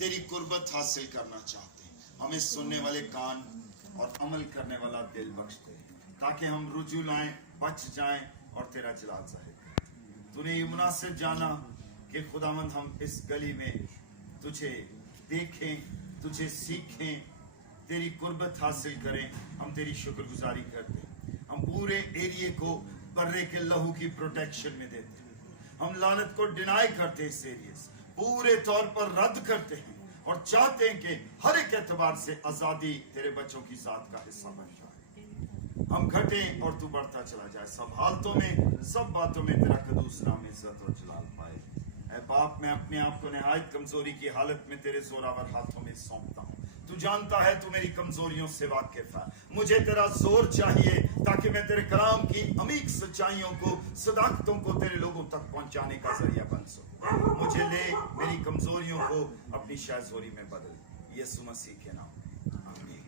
तेरी कुर्बत हासिल करना चाहते हैं। हमें सुनने वाले कान और अमल करने वाला दिल बख्श दे, ताकि हम रुजू लाएं, बच जाएं और तेरा जलाल ज़ाहिर करें। तूने ये मुनासिब जाना कि खुदावंद हम इस गली में तुझे देखें, तुझे सीखें, तेरी कुर्बत हासिल करें। हम तेरी शुक्रगुजारी करते हैं। हम पूरे एरिए को बर्रे के लहू की प्रोटेक्शन में देते हैं। हम लानत को डिनाई करते हैं, इस एरिए से पूरे तौर पर रद्द करते हैं और चाहते हैं कि हर एक एतबार से आजादी तेरे बच्चों की जात का हिस्सा बन जाए। हम घटें और तू बढ़ता चला जाए। सब हालतों में, सब बातों में तेरा कदूस नाम इज्जत और जलाल पाए। ऐ बाप, मैं अपने आप को निहायत कमजोरी की हालत में तेरे जोरावर हाथों में सौंपता हूँ। तू जानता है, तू मेरी कमजोरियों से वाकिफ है। मुझे तेरा जोर चाहिए ताकि मैं तेरे कलाम की अमीक सच्चाइयों को, सदाकतों को तेरे लोगों तक पहुंचाने का जरिया बन सकूं। मुझे ले, मेरी कमजोरियों को अपनी शायजोरी में बदल, यीशु मसीह के नाम में, आमीन।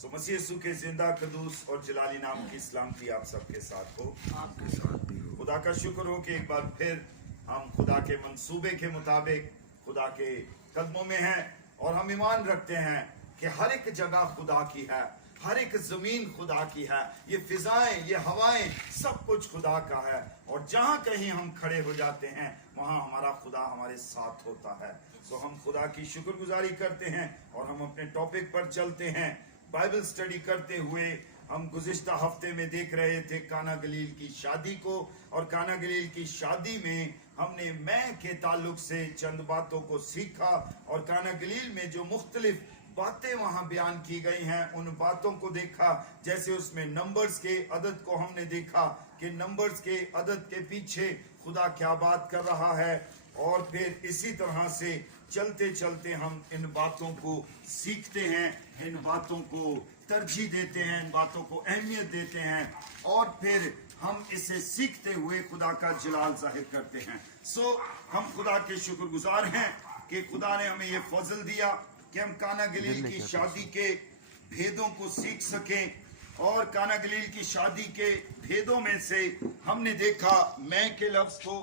सो मसीह यीशु के जिंदा, कदूस और जलाली नाम की सलामती आप सबके साथ हो, आपके साथ भी हो। खुदा का शुक्र हो कि एक बार फिर हम खुदा के मंसूबे के मुताबिक खुदा के कदमों में हैं और हम ईमान रखते हैं कि हर एक जगह खुदा की है, हर एक जमीन खुदा की है, ये फिजाएं, ये हवाएं, सब कुछ खुदा का है। और जहां कहीं हम खड़े हो जाते हैं वहां हमारा खुदा हमारे साथ होता है। तो हम खुदा की शुक्रगुजारी करते हैं और हम अपने टॉपिक पर चलते हैं। बाइबल स्टडी करते हुए हम गुज़िश्ता हफ्ते में देख रहे थे काना गलील की शादी को, और काना गलील की शादी में हमने मैं के ताल्लुक से चंद बातों को सीखा और काना गलील में जो मुख्तलिफ बातें वहां बयान की गई हैं उन बातों को देखा। जैसे उसमें नंबर्स के अदद को हमने देखा कि नंबर्स के अदद के पीछे खुदा क्या बात कर रहा है, और फिर इसी तरह से चलते चलते हम इन बातों को सीखते हैं, इन बातों को तरजीह देते हैं, इन बातों को अहमियत देते हैं, और फिर हम इसे सीखते हुए खुदा का जलाल जाहिर करते हैं। सो हम खुदा के शुक्रगुजार हैं कि खुदा ने हमें ये फजल दिया कि हम काना गलील की शादी के भेदों को सीख सकें। और काना गलील की शादी के भेदों में से हमने देखा मैं के लफ्ज को,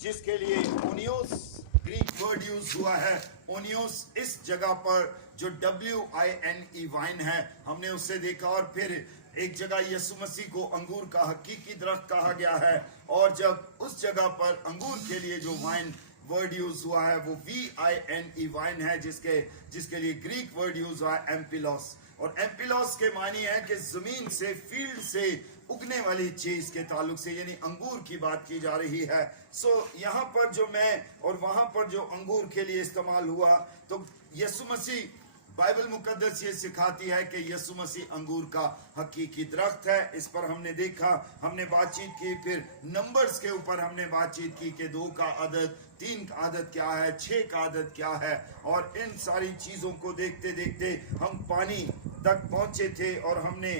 जिसके लिए ओनियोस ग्रीक वर्ड यूज हुआ है। ओनियोस इस जगह पर जो WINE वाइन है, हमने उससे देखा। और फिर एक जगह यीशु मसीह को अंगूर का हकीकी दरख्त कहा गया है, और जब उस जगह पर अंगूर के लिए जो वाइन वर्ड यूज हुआ है वो VINE वाइन है, जिसके लिए ग्रीक वर्ड यूज हुआ है एम्पिलोस। और एम्पिलोस के मानी है कि जमीन से, फील्ड से उगने वाली चीज के ताल्लुक से, यानी अंगूर की बात की जा रही है। सो यहाँ पर जो मैं और वहां पर जो अंगूर के लिए इस्तेमाल हुआ, तो यीशु मसीह, बाइबल मुकद्दस ये सिखाती है कि यीशु मसीह अंगूर का हकीकी दरख्त है। इस पर हमने देखा, हमने बातचीत की। फिर नंबर्स के ऊपर हमने बातचीत की कि 2 का अदद, 3 का अदद क्या है, 6 का अदद क्या है, और इन सारी चीजों को देखते देखते हम पानी तक पहुंचे थे। और हमने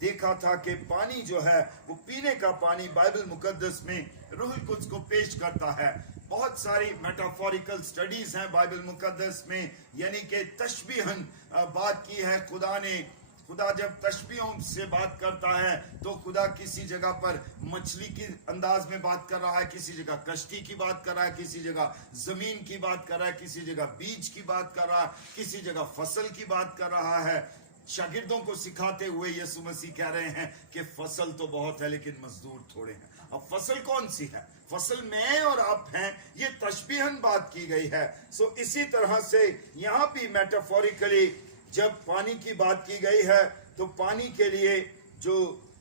देखा था कि पानी जो है वो पीने का पानी बाइबल मुकद्दस में रूहुल कुद्स को पेश करता है। बहुत सारी मेटाफोरिकल स्टडीज हैं बाइबल मुकद्दस में, यानी कि तशबीहन बात की है खुदा ने। खुदा जब तशबीहों से बात करता है तो खुदा किसी जगह पर मछली की अंदाज में बात कर रहा है, किसी जगह कश्ती की बात कर रहा है, किसी जगह जमीन की बात कर रहा है, किसी जगह बीज की बात कर रहा है, किसी जगह फसल की बात कर रहा है। शागिर्दों को सिखाते हुए यीशु मसीह कह रहे हैं कि फसल तो बहुत है लेकिन मजदूर थोड़े हैं। अब फसल कौन सी है? फसल मैं और आप हैं, ये तशबीहन बात की गई है। सो इसी तरह से यहाँ भी मेटाफोरिकली जब पानी की बात की गई है तो पानी के लिए जो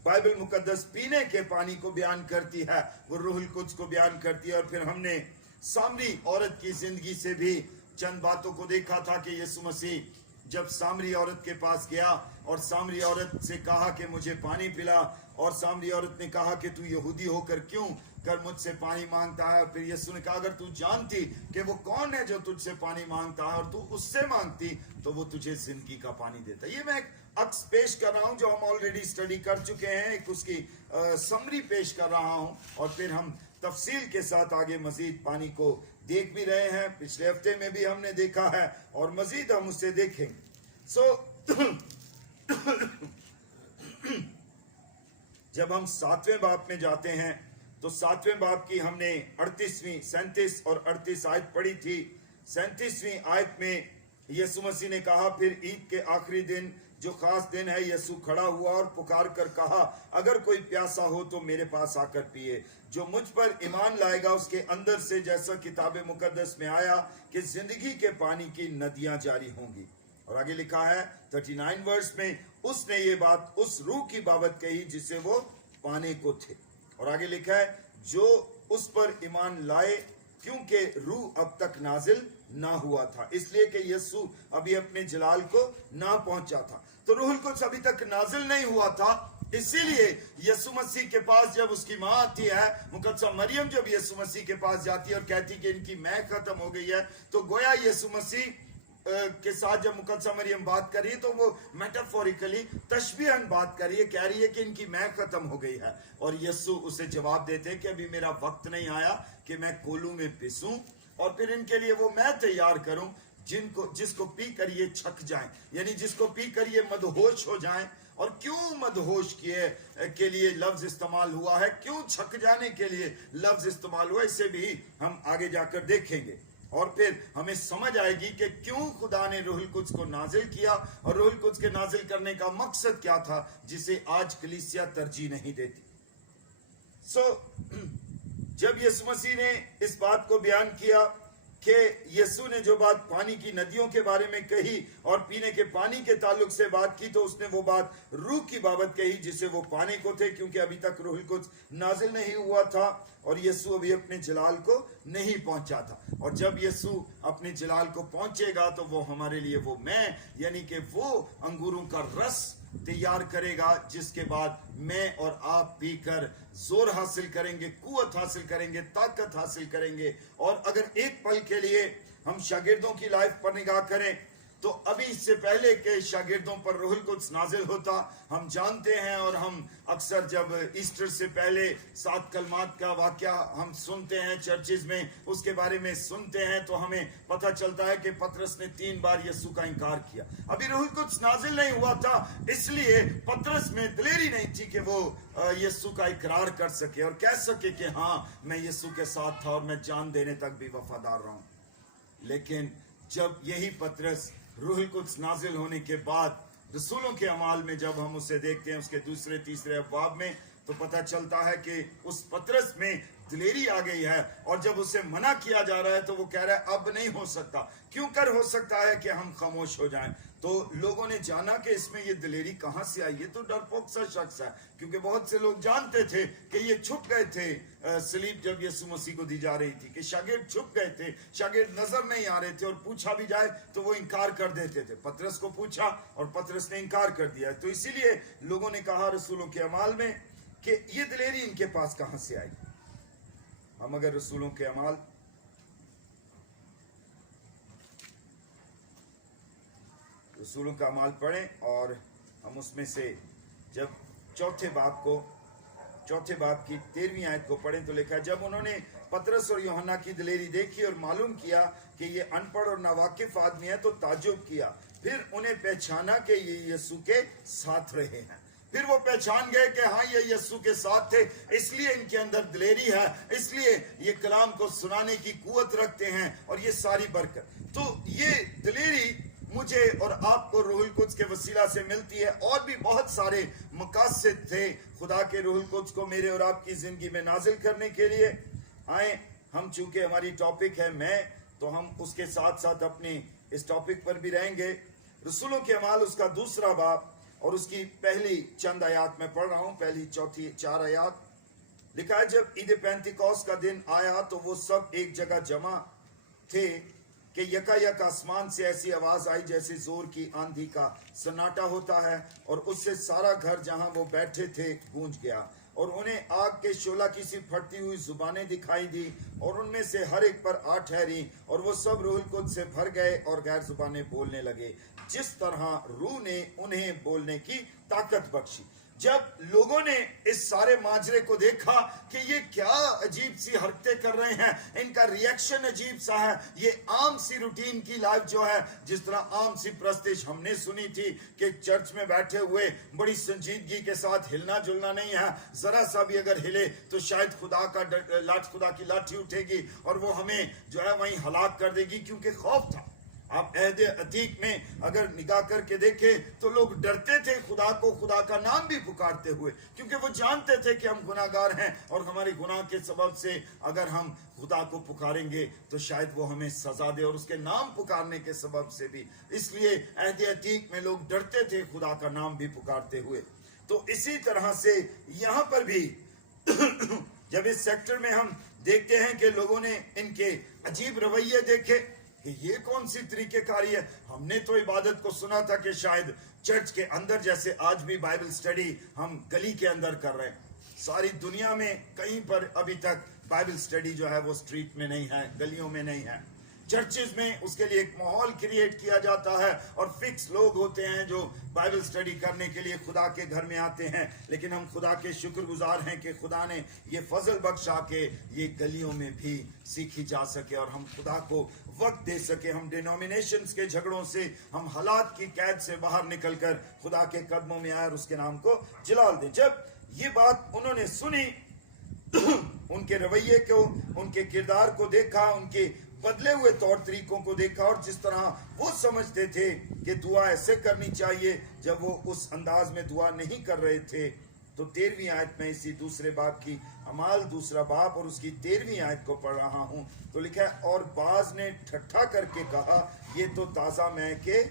बाइबल मुकद्दस पीने के पानी को बयान करती है वो रूहुल कुद्स को बयान करती है। और फिर हमने सामरी औरत की जिंदगी से भी चंद बातों को देखा था कि यीशु मसीह जब सामरी औरत के पास गया और सामरी औरत से कहा कि मुझे पानी पिला, और सामरी औरत ने कहा कि तू यहूदी होकर क्यों कर मुझसे पानी मांगता है। फिर यीशु ने कहा अगर तू जानती कि वो कौन है जो तुझसे पानी मांगता है और तू उससे मांगती तो वो तुझे जिंदगी का पानी देता। ये मैं एक अक्स पेश कर रहा हूं जो हम ऑलरेडी स्टडी कर चुके हैं, एक उसकी समरी पेश कर रहा हूं, और फिर हम तफसील के साथ आगे मजीद पानी को देख भी रहे हैं। पिछले हफ्ते में भी हमने देखा है और मजीद हम उससे देखेंगे। जब हम 7वें बाब में जाते हैं तो 7वें बाब की हमने 38वीं 37 और 38 आयत पढ़ी थी। 37वीं आयत में यीशु मसीह ने कहा, फिर ईद के आखिरी दिन जो खास दिन है, यीशु खड़ा हुआ और पुकार कर कहा, अगर कोई प्यासा हो तो मेरे पास आकर पिए। जो मुझ पर ईमान लाएगा उसके अंदर से, जैसा किताब मुकद्दस में आया, कि जिंदगी के पानी की नदियां जारी होंगी। और आगे लिखा है 39 वर्ष में, उसने ये बात उस रूह की बाबत कही जिसे वो पाने को थे। और आगे लिखा है, जो उस पर ईमान लाए, क्योंकि रूह अब तक नाजिल ना हुआ था, इसलिए कि यीशु अभी अपने जलाल को ना पहुंचा था। तो रूहुल कुद्स अभी तक नाजिल नहीं हुआ था, इसीलिए यीशु मसीह के पास जब उसकी माँ आती है, मुकद्दसा मरियम जब यीशु मसीह के पास जाती है और कहती कि इनकी मैं खत्म हो गई है, तो गोया यीशु मसीह के साथ जब मुकद्दसा मरियम बात कर रही है तो वो मेटाफोरिकली तशबीहन बात कर रही है, कह रही है कि इनकी मैं खत्म हो गई है। और यीशु उसे जवाब देते हैं कि अभी मेरा वक्त नहीं आया कि मैं कोलू में पिसूं और फिर इनके लिए वो मैं तैयार करूं जिसको पी कर ये छक जाएं, यानी जिसको पी कर ये मदहोश हो जाएं। और क्यों मदहोश के लिए लफ्ज इस्तेमाल हुआ है, क्यों छक जाने के लिए लफ्ज इस्तेमाल हुआ, इसे भी हम आगे जाकर देखेंगे। और फिर हमें समझ आएगी कि क्यों खुदा ने रूहुल कुद्स को नाजिल किया और रूहुल कुद्स के नाजिल करने का मकसद क्या था, जिसे आज कलीसिया तरजीह नहीं देती। जब यीशु मसीह ने इस बात को बयान किया कि यीशु ने जो बात पानी की नदियों के बारे में कही और पीने के पानी के ताल्लुक से बात की, तो उसने वो बात रूह की बाबत कही जिसे वो पाने को थे, क्योंकि अभी तक रूहुल कुद्स नाजिल नहीं हुआ था और यीशु अभी अपने जलाल को नहीं पहुंचा था। और जब यीशु अपने जलाल को पहुंचेगा तो वो हमारे लिए वो मैं, यानी कि वो अंगूरों का रस तैयार करेगा, जिसके बाद मैं और आप पीकर जोर हासिल करेंगे, कुव्वत हासिल करेंगे, ताकत हासिल करेंगे। और अगर एक पल के लिए हम शागिर्दों की लाइफ पर निगाह करें, तो अभी इससे पहले के शागिर्दों पर रूहुल कुद्स नाजिल होता, हम जानते हैं। और हम अक्सर जब ईस्टर से पहले 7 कलमात का वाकया हम सुनते हैं चर्चिज में, उसके बारे में सुनते हैं, तो हमें पता चलता है कि पतरस ने 3 बार यीशु का इनकार किया। अभी रूहुल कुद्स नाजिल नहीं हुआ था, इसलिए पतरस में दिलेरी नहीं थी कि वो यीशु का इकरार कर सके और कह सके कि हाँ, मैं यीशु के साथ था और मैं जान देने तक भी वफादार रहा हूं। लेकिन जब यही पतरस रूहुल कुद्स नाजिल होने के बाद रसूलों के अमाल में जब हम उसे देखते हैं, उसके 2-3 अब्वाब में, तो पता चलता है कि उस पतरस में दिलेरी आ गई है। और जब उसे मना किया जा रहा है तो वो कह रहा है अब नहीं हो सकता। क्यों कर हो सकता है कि हम खामोश हो जाएं? तो लोगों ने जाना कि इसमें ये दिलेरी कहां से आई, ये तो डरपोक सा शख्स है, क्योंकि बहुत से लोग जानते थे कि ये छुप गए थे सलीब जब यीशु मसीह को दी जा रही थी, कि शागिर्द छुप गए थे, शागिर्द नजर नहीं आ रहे थे, और पूछा भी जाए तो वो इनकार कर देते थे। पतरस को पूछा और पतरस ने इनकार कर दिया। तो इसीलिए लोगों ने कहा रसूलों के अमाल में कि ये दिलेरी इनके पास कहां से आई। हम अगर रसूलों के अमाल का अमाल पढ़ें और हम उसमें से जब चौथे बाब की 13वीं आयत को पढ़ें, तो लिखा है, जब उन्होंने पतरस और यूहन्ना की दिलेरी देखी और मालूम किया कि ये अनपढ़ और नावाकिफ आदमी है, तो ताज्जुब किया। फिर उन्हें पहचाना कि ये यीशु के साथ रहे हैं। फिर वो पहचान गए कि हाँ, ये यीशु के साथ थे, इसलिए इनके अंदर दिलेरी है, इसलिए ये कलाम को सुनाने की कुव्वत रखते हैं और ये सारी बरकत। तो ये दिलेरी मुझे और आपको रूहुल कुद्स के वसीला से मिलती है। और भी बहुत सारे मकासद थे खुदा के रूहुल कुद्स को मेरे और आपकी जिंदगी में नाजिल करने के लिए। आए, हम चूंकि हमारी टॉपिक है मैं, तो हम उसके साथ साथ अपने इस टॉपिक पर भी रहेंगे। रसूलों के अमाल उसका 2 बाब और उसकी पहली चंद आयात में पढ़ रहा हूं, पहली 4 आयात। लिखा है, जब ईद पेंतिकोस्त का दिन आया तो वो सब एक जगह जमा थे कि यकायक आसमान से ऐसी आवाज आई जैसे जोर की आंधी का सन्नाटा होता है, और उससे सारा घर जहां वो बैठे थे गूंज गया। और उन्हें आग के शोला की सी फटती हुई जुबानें दिखाई दी, और उनमें से हर एक पर आ ठहरी, और वो सब रूहुल कुद्स से भर गए और गैर जुबानें बोलने लगे, जिस तरह रूह ने उन्हें बोलने की ताकत बख्शी। जब लोगों ने इस सारे माजरे को देखा कि ये क्या अजीब सी हरकतें कर रहे हैं, इनका रिएक्शन अजीब सा है, ये आम सी रूटीन की लाइफ जो है, जिस तरह आम सी प्रस्तिश हमने सुनी थी कि चर्च में बैठे हुए बड़ी संजीदगी के साथ हिलना जुलना नहीं है, जरा सा भी अगर हिले तो शायद खुदा की लाठी उठेगी और वो हमें जो है वहीं हलाक कर देगी, क्योंकि खौफ था। आप अहद अतीक में अगर निगाह करके देखें तो लोग डरते थे खुदा को, खुदा का नाम भी पुकारते हुए, क्योंकि वो जानते थे कि हम गुनाहगार हैं और हमारे गुनाह के सबब से अगर हम खुदा को पुकारेंगे तो शायद वो हमें सजा दे, और उसके नाम पुकारने के सबब से भी। इसलिए अहद अतीक में लोग डरते थे खुदा का नाम भी पुकारते हुए। तो इसी तरह से यहाँ पर भी जब इस सेक्टर में हम देखते हैं कि लोगों ने इनके अजीब रवैये देखे कि ये कौन सी तरीकेकारी है। हमने तो इबादत को सुना था कि शायद चर्च के अंदर, जैसे आज भी बाइबल स्टडी हम गली के अंदर कर रहे हैं, सारी दुनिया में कहीं पर अभी तक बाइबल स्टडी जो है वो स्ट्रीट में नहीं है, गलियों में नहीं है। चर्चेज में उसके लिए एक माहौल क्रिएट किया जाता है और फिक्स लोग होते हैं जो बाइबल स्टडी करने के लिए खुदा के घर में आते हैं। लेकिन हम खुदा के शुक्रगुजार हैं कि खुदा ने ये फजल बख्शा के ये गलियों में भी सीखी जा सके और हम खुदा को वक्त दे सके, हम डिनोमिनेशंस के झगड़ों से, हम हालात की कैद से बाहर निकलकर खुदा के कदमों में आए और उसके नाम को जलाल दें। जब ये बात उन्होंने सुनी, उनके रवैये को, उनके किरदार को देखा, उनके बदले हुए तौर तरीकों को देखा और जिस तरह वो समझते थे कि दुआ ऐसे करनी चाहिए, जब वो उस अंदाज में दुआ नहीं कर रहे थे, तो 13वीं आयत में इसी दूसरे बाब की, अमाल दूसरा बाब और उसकी 13वीं आयत को पढ़ रहा हूं, तो लिखा है, और बाज ने ठट्ठा करके कहा, ये तो ताजा मैं के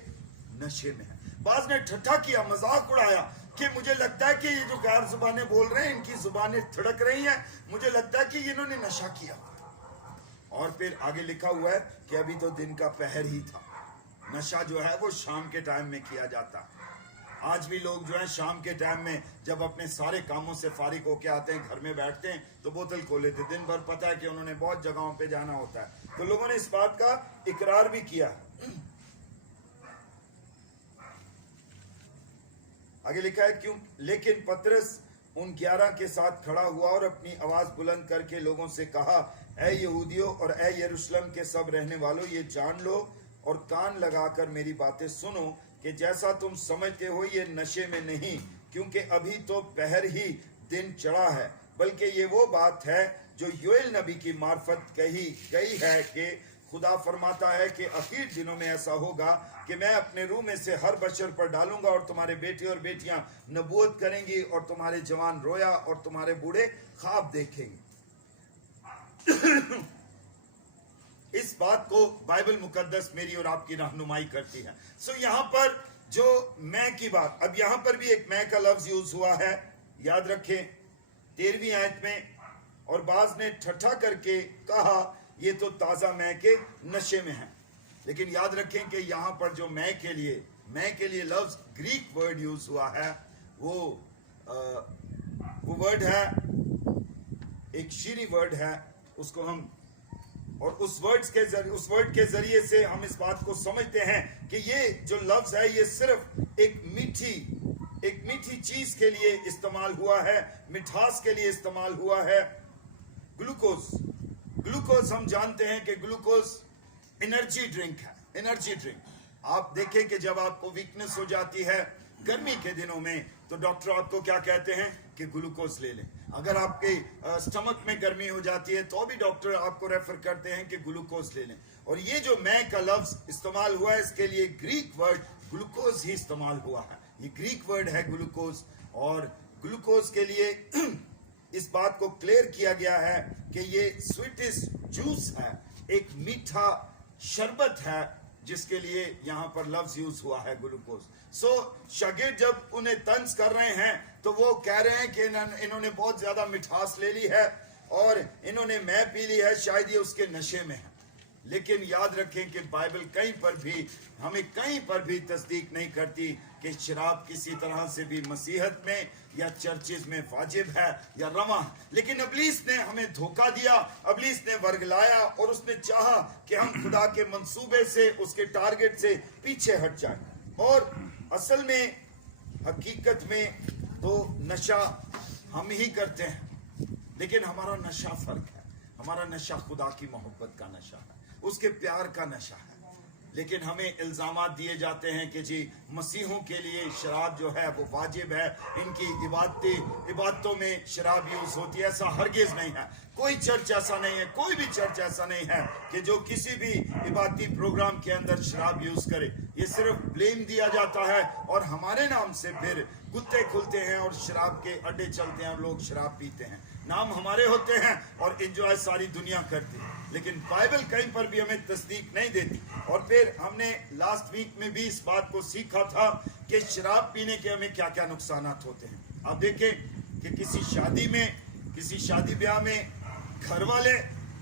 नशे में है। बाज ने ठट्ठा किया, मजाक उड़ाया कि मुझे लगता है कि ये जो गैर जुबानें बोल रहे हैं, इनकी जुबानें थड़क रही हैं, मुझे लगता है कि इन्होंने नशा किया। और फिर आगे लिखा हुआ है कि अभी तो दिन का पहर ही था। नशा जो है वो शाम के टाइम में किया जाता है। आज भी लोग जो है शाम के टाइम में जब अपने सारे कामों से फारिग होके आते हैं, घर में बैठते हैं, तो बोतल खोल लेते। दिन भर पता है कि उन्होंने बहुत जगहों पे जाना होता है, तो लोगों ने इस बात का इकरार भी किया। आगे लिखा है, क्यों लेकिन पतरस उन 11 के साथ खड़ा हुआ और अपनी आवाज बुलंद करके लोगों से कहा, ऐ यहूदियों और ऐ यरूशलेम के सब रहने वालों, ये जान लो और कान लगाकर मेरी बातें सुनो कि जैसा तुम समझते हो ये नशे में नहीं, क्योंकि अभी तो पहर ही दिन चढ़ा है, बल्कि ये वो बात है जो योएल नबी की मार्फत कही गई है कि खुदा फरमाता है कि आखिर दिनों में ऐसा होगा कि मैं अपने रूह में से हर बशर पर डालूंगा और तुम्हारे बेटे और बेटियां नबूवत करेंगी और तुम्हारे जवान रोया और तुम्हारे बूढ़े ख्वाब देखेंगे। इस बात को बाइबल मुकद्दस मेरी और आपकी रहनुमाई करती है। सो यहाँ पर जो मैं की बात, अब यहाँ पर भी एक मैं का लफ्ज यूज हुआ है, याद रखें 13वीं आयत में, और बाज ने ठट्ठा करके कहा, ये तो ताजा मैं के नशे में है। लेकिन याद रखें कि यहाँ पर जो मैं के लिए लफ्ज ग्रीक वर्ड यूज हुआ है, वो वर्ड है, एक शीरी वर्ड है, उसको हम, और उस वर्ड के जरिए से हम इस बात को समझते हैं कि ये जो लफ्ज है ये सिर्फ एक मीठी चीज के लिए इस्तेमाल हुआ है, मिठास के लिए इस्तेमाल हुआ है। ग्लूकोज हम जानते हैं कि ग्लूकोज एनर्जी ड्रिंक है, एनर्जी ड्रिंक। आप देखें कि जब आपको वीकनेस हो जाती है गर्मी के दिनों में, तो डॉक्टर आपको क्या कहते हैं कि ग्लूकोज ले लें। अगर आपके स्टमक में गर्मी हो जाती है तो भी डॉक्टर आपको रेफर करते हैं कि ग्लूकोज ले लें। और ये जो मैं का लफ्ज इस्तेमाल हुआ है, इसके लिए ग्रीक वर्ड ग्लूकोज ही इस्तेमाल हुआ है। ये ग्रीक वर्ड है ग्लूकोज, और ग्लूकोज के लिए इस बात को क्लियर किया गया है कि ये स्वीटिश जूस है, एक मीठा शरबत है, जिसके लिए यहाँ पर लफ्ज यूज हुआ है ग्लूकोज। सो शागिर्द जब उन्हें तंज कर रहे हैं तो वो कह रहे हैं कि इन्होंने बहुत ज्यादा मिठास ले ली है और इन्होंने मैं पी ली है, शायद ये उसके नशे में है। लेकिन याद रखें कि बाइबल हमें कहीं पर भी तस्दीक नहीं करती कि शराब किसी तरह से भी मसीहत में या चर्चेज में वाजिब है या रवा। लेकिन इब्लीस ने हमें धोखा दिया, इब्लीस ने वर्गलाया और उसने चाहा कि हम खुदा के मंसूबे से, उसके टारगेट से पीछे हट जाएं। और असल में हकीकत में तो नशा हम ही करते हैं, लेकिन हमारा नशा फर्क है। हमारा नशा खुदा की मोहब्बत का नशा है, उसके प्यार का नशा है। लेकिन हमें इल्जामात दिए जाते हैं कि जी मसीहों के लिए शराब जो है वो वाजिब है, इनकी इबादतों में शराब यूज होती है। ऐसा हरगिज नहीं है। कोई चर्च ऐसा नहीं है, कोई भी चर्च ऐसा नहीं है कि जो किसी भी इबादती प्रोग्राम के अंदर शराब यूज करे। ये सिर्फ ब्लेम दिया जाता है और हमारे नाम से फिर कुत्ते खुलते हैं और शराब के अड्डे चलते हैं और लोग शराब पीते हैं। नाम हमारे होते हैं और एंजॉय सारी दुनिया करती है, लेकिन बाइबल कहीं पर भी हमें तस्दीक नहीं देती। और फिर हमने लास्ट वीक में भी इस बात को सीखा था कि शराब पीने के हमें क्या क्या नुकसान होते हैं। आप देखें कि किसी शादी ब्याह में घर वाले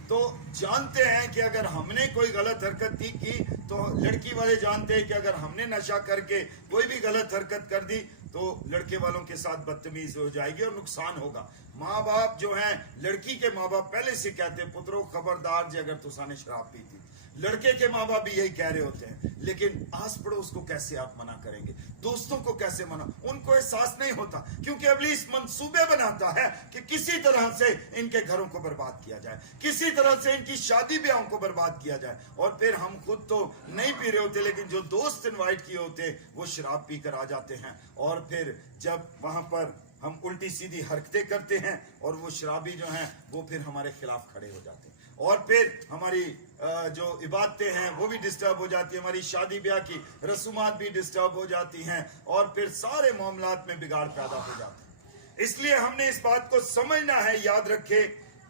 तो जानते हैं कि अगर हमने कोई गलत हरकत की तो लड़की वाले जानते हैं कि अगर हमने नशा करके कोई भी गलत हरकत कर दी तो लड़के वालों के साथ बदतमीजी हो जाएगी और नुकसान होगा। माँ बाप जो हैं, लड़की के माँ बाप पहले से कहते हैं पुत्रों खबरदार जी अगर तुसाने शराब पी थी। लड़के के माँ बाप भी यही कह रहे होते हैं, लेकिन आस पड़ोस को कैसे आप मना करेंगे, दोस्तों को कैसे मना? उनको एहसास नहीं होता, क्योंकि इब्लीस मंसूबे बनाता है कि किसी तरह से इनके घरों को बर्बाद किया जाए, किसी तरह से इनकी शादी ब्याहों को बर्बाद किया जाए। और फिर हम खुद तो नहीं पी रहे होते, लेकिन जो दोस्त इन्वाइट किए होते वो शराब पी कर आ जाते हैं। और फिर जब वहां पर हम उल्टी सीधी हरकतें करते हैं और वो शराबी जो हैं वो फिर हमारे खिलाफ खड़े हो जाते हैं, और फिर हमारी जो इबादतें हैं वो भी डिस्टर्ब हो जाती है, हमारी शादी ब्याह की रसूमात भी डिस्टर्ब हो जाती हैं, और फिर सारे मामलात में बिगाड़ पैदा हो जाता है। इसलिए हमने इस बात को समझना है, याद रखे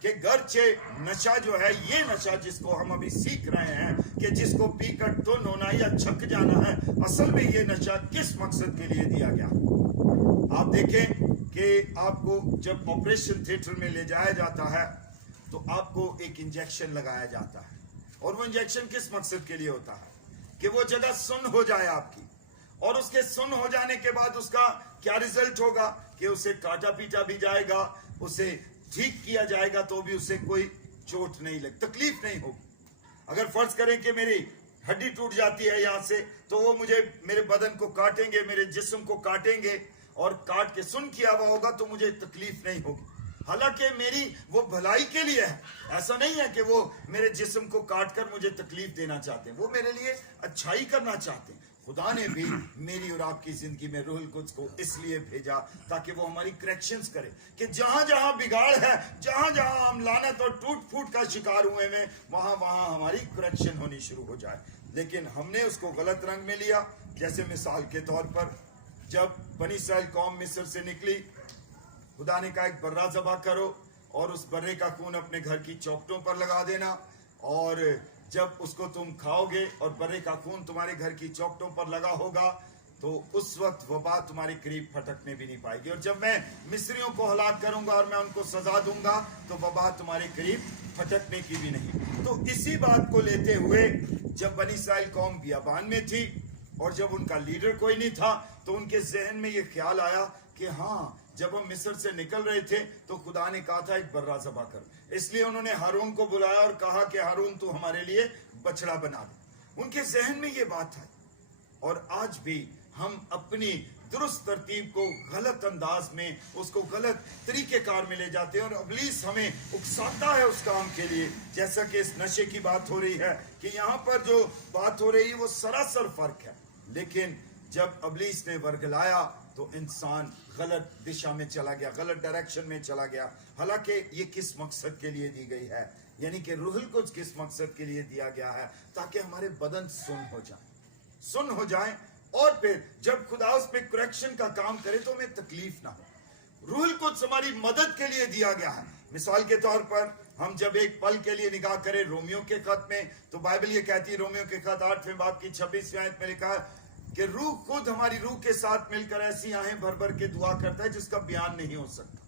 कि गर्चे नशा जो है, ये नशा जिसको हम अभी सीख रहे हैं कि जिसको पीकर टुन होना या छक जाना है, असल में ये नशा किस मकसद के लिए दिया गया। आप देखें कि आपको जब ऑपरेशन थिएटर में ले जाया जाता है तो आपको एक इंजेक्शन लगाया जाता है, और वो इंजेक्शन किस मकसद के लिए होता है कि वो जगह सुन्न हो जाए आपकी, और उसके सुन्न हो जाने के बाद उसका क्या रिजल्ट होगा कि उसे काटा पीटा भी जाएगा, उसे ठीक किया जाएगा तो भी उसे कोई चोट नहीं लग, तकलीफ नहीं होगी। अगर फर्ज करें कि मेरी हड्डी टूट जाती है यहाँ से, तो वो मुझे मेरे बदन को काटेंगे, मेरे जिस्म को काटेंगे, और काट के सुन्न किया हुआ होगा तो मुझे तकलीफ नहीं होगी। हालांकि मेरी वो भलाई के लिए है, ऐसा नहीं है कि वो मेरे जिस्म को काट कर मुझे तकलीफ देना चाहते हैं, वो मेरे लिए अच्छाई करना चाहते हैं। खुदा ने भी मेरी और आपकी जिंदगी में रूहुल कुद्स को इसलिए भेजा ताकि वो हमारी करेक्शंस करे, कि जहां जहां बिगाड़ है, जहां जहां हम लानत और टूट फूट का शिकार हुए हैं, वहां वहां हमारी करेक्शन होनी शुरू हो जाए। लेकिन हमने उसको गलत रंग में लिया। जैसे मिसाल के तौर पर जब बनी इस्राएल कौम मिस्र से निकली, खुदा ने कहा एक बर्रा ज़बह करो और उस बर्रे का खून अपने घर की चौखटों पर लगा देना, और जब उसको तुम खाओगे और बर्रे का खून तुम्हारे घर की चौखटों पर लगा होगा तो उस वक्त वबा तुम्हारे करीब फटकने भी नहीं पाएगी, और जब मैं मिस्रियों को हलाक करूंगा और मैं उनको सजा दूंगा तो वबा तुम्हारे करीब फटकने की भी नहीं। तो इसी बात को लेते हुए जब बनी इस्राएल कौम बियाबान में थी और जब उनका लीडर कोई नहीं था, तो उनके जहन में ये ख्याल आया कि हाँ, जब हम मिस्र से निकल रहे थे तो खुदा ने कहा था एक बर्रा ज़बह कर। इसलिए उन्होंने हारून को बुलाया और कहा कि हारून तू हमारे लिए बछड़ा बना दे। उनके जहन में ये बात आई। और आज भी हम अपनी दुरुस्त तरतीब को गलत अंदाज में, उसको गलत तरीकेकार में ले जाते हैं, और इब्लीस हमें उकसाता है उस काम के लिए। जैसा कि इस नशे की बात हो रही है कि यहाँ पर जो बात हो रही है वो सरासर फर्क है, लेकिन जब इब्लीस ने वर्गलाया तो इंसान गलत दिशा में चला गया, गलत डायरेक्शन में चला गया। हालांकि ये किस मकसद के लिए दी गई है, यानी कि रूहुल कुद्स किस मकसद के लिए दिया गया है, ताकि हमारे बदन सुन हो जाए, और फिर जब खुदा उस पे करेक्शन का काम करे तो हमें तकलीफ ना हो। रूहुल कुद्स हमारी मदद के लिए दिया गया है। मिसाल के तौर पर हम जब एक पल के लिए निगाह करें रोमियो के खत में, तो बाइबल ये कहती है, रोमियो के खत 8वें बाब की 26वीं आयत में लिखा है कि रूह खुद हमारी रूह के साथ मिलकर ऐसी आहें भर भर के दुआ करता है जिसका बयान नहीं हो सकता,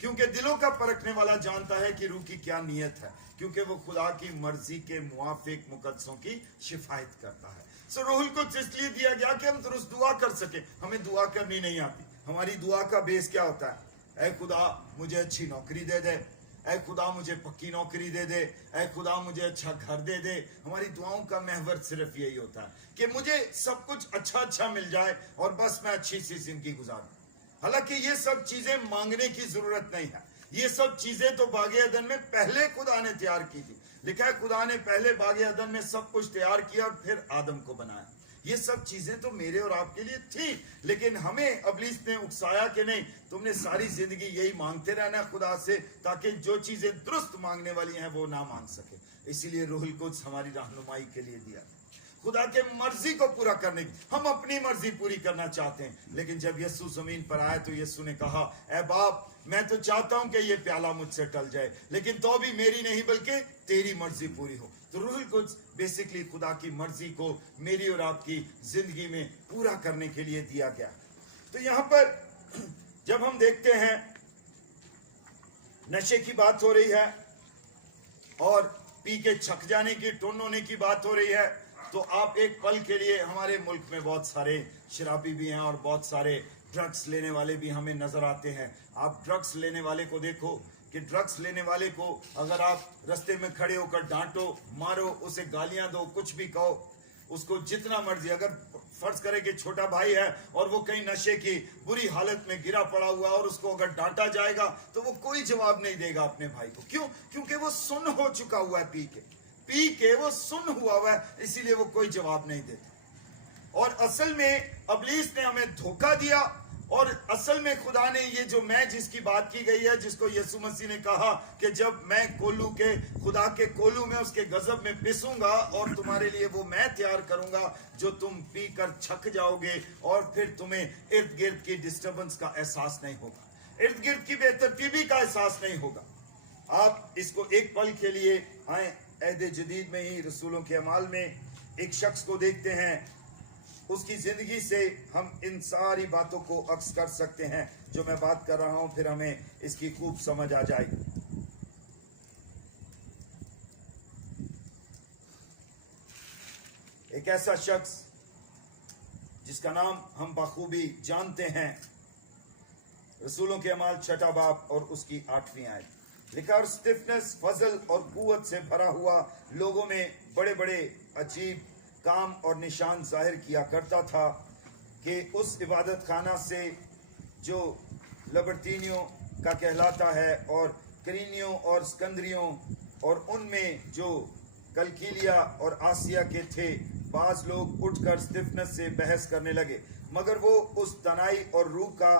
क्योंकि दिलों का परखने वाला जानता है कि रूह की क्या नीयत है, क्योंकि वो खुदा की मर्जी के मुआफिक मुकद्दसों की शिफायत करता है। सो रूहुल कुद्स इसलिए दिया गया कि हम दुरुस्त दुआ कर सके। हमें दुआ करनी नहीं आती। हमारी दुआ का बेस क्या होता है? ऐ खुदा मुझे अच्छी नौकरी दे दे, ऐ खुदा मुझे पक्की नौकरी दे दे, ऐ खुदा मुझे अच्छा घर दे दे। हमारी दुआओं का महवर सिर्फ यही होता है कि मुझे सब कुछ अच्छा अच्छा मिल जाए और बस मैं अच्छी सी जिंदगी गुजारूं। हालांकि ये सब चीजें मांगने की जरूरत नहीं है, ये सब चीजें तो बागे अदन में पहले खुदा ने तैयार की थी। लिखा है खुदा ने पहले बागे अदन में सब कुछ तैयार किया और फिर आदम को बनाया। ये सब चीजें तो मेरे और आपके लिए थी, लेकिन हमें इब्लीस ने उकसाया कि नहीं, तुमने सारी जिंदगी यही मांगते रहना खुदा से, ताकि जो चीजें दुरुस्त मांगने वाली हैं वो ना मांग सके। इसीलिए रूहुल कुद्स हमारी रहनुमाई के लिए दिया, खुदा के मर्जी को पूरा करने की। हम अपनी मर्जी पूरी करना चाहते हैं, लेकिन जब यीशु जमीन पर आया तो यीशु ने कहा, ऐ बाप, मैं तो चाहता हूं कि ये प्याला मुझसे टल जाए, लेकिन तो भी मेरी नहीं बल्कि तेरी मर्जी पूरी हो। तो रूहुल कुद्स बेसिकली खुदा की मर्जी को मेरी और आपकी जिंदगी में पूरा करने के लिए दिया गया। तो यहां पर जब हम देखते हैं नशे की बात हो रही है और पी के छक जाने की, टुन होने की बात हो रही है, तो आप एक पल के लिए, हमारे मुल्क में बहुत सारे शराबी भी हैं और बहुत सारे ड्रग्स लेने वाले भी हमें नजर आते हैं। आप ड्रग्स लेने वाले को देखो कि ड्रग्स लेने वाले को अगर आप रास्ते में खड़े होकर डांटो, मारो, उसे गालियां दो, कुछ भी कहो, उसको जितना मर्जी, अगर फर्ज करे कि छोटा भाई है और वो कहीं नशे की बुरी हालत में गिरा पड़ा हुआ और उसको अगर डांटा जाएगा तो वो कोई जवाब नहीं देगा अपने भाई को। क्यों? क्योंकि वो सुन्न हो चुका हुआ है, पी के वो सुन्न हुआ है, इसीलिए वो कोई जवाब नहीं देता। और असल में इब्लीस ने हमें धोखा दिया, और असल में खुदा ने ये जो मैं जिसकी बात की गई है, जिसको यीशु मसीह ने कहा कि जब मैं कोलू के, खुदा के कोलू में उसके गजब में पिसूंगा और तुम्हारे लिए वो मैं तैयार करूंगा जो तुम पी कर छक जाओगे और फिर तुम्हें इर्द गिर्द की डिस्टर्बेंस का एहसास नहीं होगा, इर्द गिर्द की बेतरतीबी का एहसास नहीं होगा। आप इसको एक पल के लिए आए अहद जदीद में ही रसूलों के अमाल में एक शख्स को देखते हैं, उसकी जिंदगी से हम इन सारी बातों को अक्स कर सकते हैं जो मैं बात कर रहा हूं, फिर हमें इसकी खूब समझ आ जाएगी। एक ऐसा शख्स जिसका नाम हम बखूबी जानते हैं, रसूलों के अमाल 6 बाब और उसकी 8वीं आयत। लिखा, और स्टिफनेस, फजल और कुव्वत से भरा हुआ लोगों में बड़े बड़े अजीब काम और निशान जाहिर किया करता था कि उस इबादत खाना से जो लबर्तीनियों का कहलाता है और करीनियों और स्कंदरियों और उनमें जो कलकीलिया और आसिया के थे, बाज लोग उठकर स्टिफनेस से बहस करने लगे, मगर वो उस तनाई और रूह का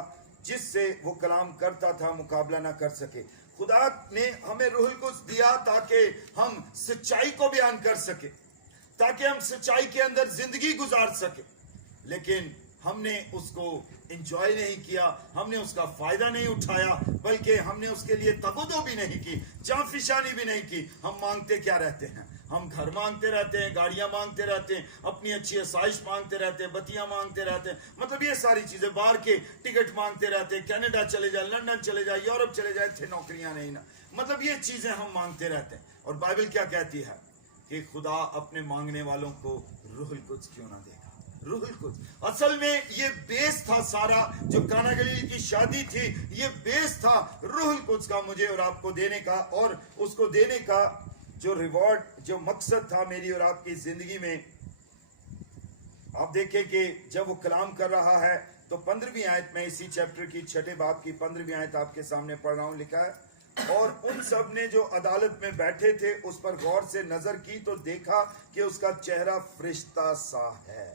जिससे वो कलाम करता था मुकाबला ना कर सके। खुदा ने हमें रूहुल कुद्स दिया ताकि हम सच्चाई को बयान कर सके, ताकि हम सच्चाई के अंदर जिंदगी गुजार सके, लेकिन हमने उसको एंजॉय नहीं किया, हमने उसका फायदा नहीं उठाया, बल्कि हमने उसके लिए तगदो भी नहीं की, जांफिशानी भी नहीं की। हम मांगते क्या रहते हैं? हम घर मांगते रहते हैं, गाड़ियां मांगते रहते हैं, अपनी अच्छी आसाइश मांगते रहते हैं, बत्तियां मांगते रहते हैं, मतलब ये सारी चीजें, बाहर के टिकट मांगते रहते हैं, कनाडा चले जाए, लंदन चले जाए, यूरोप चले जाए, थे नौकरियां नहीं ना, मतलब ये चीजें हम मांगते रहते हैं। और बाइबल क्या कहती है कि खुदा अपने मांगने वालों को रूहुल कुद्स क्यों ना देगा? रूहुल कुद्स असल में ये बेस था, सारा जो काना गलील की शादी थी, ये बेस था रूहुल कुद्स का मुझे और आपको देने का, और उसको देने का जो रिवॉर्ड, जो मकसद था मेरी और आपकी जिंदगी में। आप देखें कि जब वो कलाम कर रहा है तो 15वीं आयत में, इसी चैप्टर की 6 बाब की 15वीं आयत आपके सामने पढ़ रहा हूं। लिखा है, और उन सब ने जो अदालत में बैठे थे उस पर गौर से नजर की तो देखा कि उसका चेहरा फरिश्ता सा है,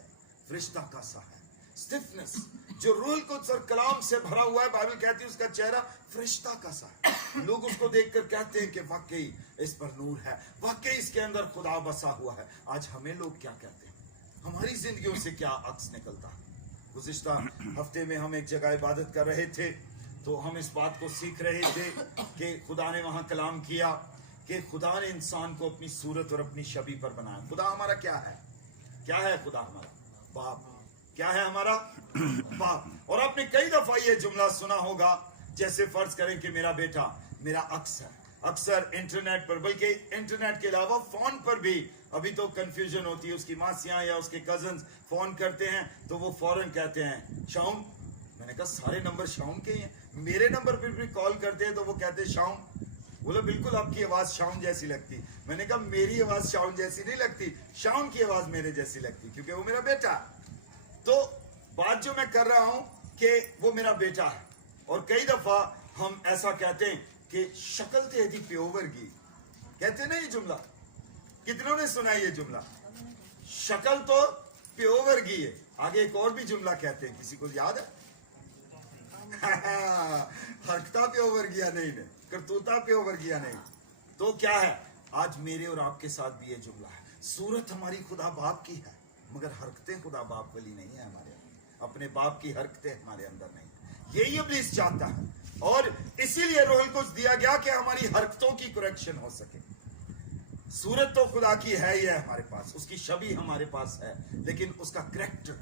फरिश्ता का सा है। स्टिफनेस जो रूहुल कुद्स और कलाम से भरा हुआ है, बाइबल कहती है उसका चेहरा फरिश्ता का सा है। लोग उसको देखकर कहते हैं कि वाकई इस पर नूर है, वाकई इसके अंदर खुदा बसा हुआ है। आज हमें लोग क्या कहते हैं? हमारी जिंदगियों से क्या अक्स निकलता है? गुज़िश्ता हफ्ते में हम एक जगह इबादत कर रहे थे तो हम इस बात को सीख रहे थे कि खुदा ने वहां कलाम किया कि खुदा ने इंसान को अपनी सूरत और अपनी छवि पर बनाया। खुदा हमारा क्या है? क्या है खुदा हमारा? बाप। क्या है हमारा? बाप। और आपने कई दफा ये जुमला सुना होगा, जैसे फर्ज करें कि मेरा बेटा मेरा अक्स है। अक्सर इंटरनेट पर, बल्कि इंटरनेट के अलावा फोन पर भी अभी तो कंफ्यूजन होती है, उसकी मासियां या उसके कजन्स फोन करते हैं तो वो फौरन कहते हैं शाउन। मैंने कहा सारे नंबर शाउन के ही हैं। मेरे नंबर पर भी कॉल करते हैं तो वो कहते हैं शाउन। बोला बिल्कुल आपकी आवाज शाउन जैसी लगती। मैंने कहा मेरी आवाज शाउन जैसी नहीं लगती, शाउन की आवाज मेरे जैसी लगती, क्योंकि वो मेरा बेटा। तो बात जो मैं कर रहा हूं کہ وہ میرا بیٹا ہے. اور کئی دفعہ ہم ایسا کہتے ہیں کہ شکل تے دی پیو ورگی, کہتے ہیں نا یہ جملہ, کتنوں نے سنا ہے یہ جملہ؟ شکل تو پیو ورگی ہے. آگے ایک اور بھی جملہ کہتے ہیں, کسی کو یاد ہے؟ حرکتا پیو ورگیا نہیں نے, کرتوتا پیو ورگیا نہیں. تو کیا ہے, آج میرے اور آپ کے ساتھ بھی یہ جملہ ہے. صورت ہماری خدا باپ کی ہے مگر حرکتیں خدا باپ والی نہیں ہے ہمارے اندر, اپنے باپ کی حرکتیں ہمارے اندر نہیں. یہی ابلیس چاہتا ہے, اور اسی لیے روح القدس دیا گیا کہ ہماری حرکتوں کی کریکشن ہو سکے. صورت تو خدا کی ہے ہی ہے ہمارے پاس, اس کی شبیہ ہمارے پاس ہے, لیکن اس کا کریکٹر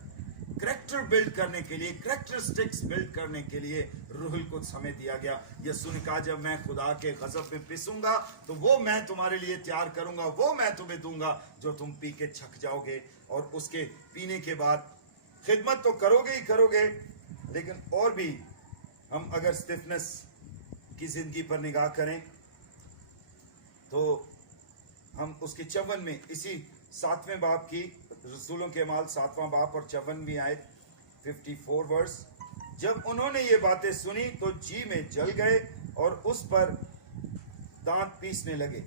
بلڈ کرنے کے لیے, کریکٹرسٹکس بلڈ کرنے کے لیے روح القدس ہمیں دیا گیا. یسوع نے کہا جب میں خدا کے غضب میں پسوں گا تو وہ میں تمہارے لیے تیار کروں گا, وہ میں تمہیں دوں گا جو تم پی کے چھک جاؤ گے. اور اس کے پینے کے بعد خدمت تو کرو گے ہی کرو گے, لیکن اور بھی ہم اگر اسٹفنس کی زندگی پر نگاہ کریں تو ہم اس کے 54 میں, اسی 7ویں باب کی, رسولوں کے اعمال 7واں باب اور 54ویں آیت 54 ورس, جب انہوں نے یہ باتیں سنی تو جی میں جل گئے اور اس پر دانت پیسنے لگے.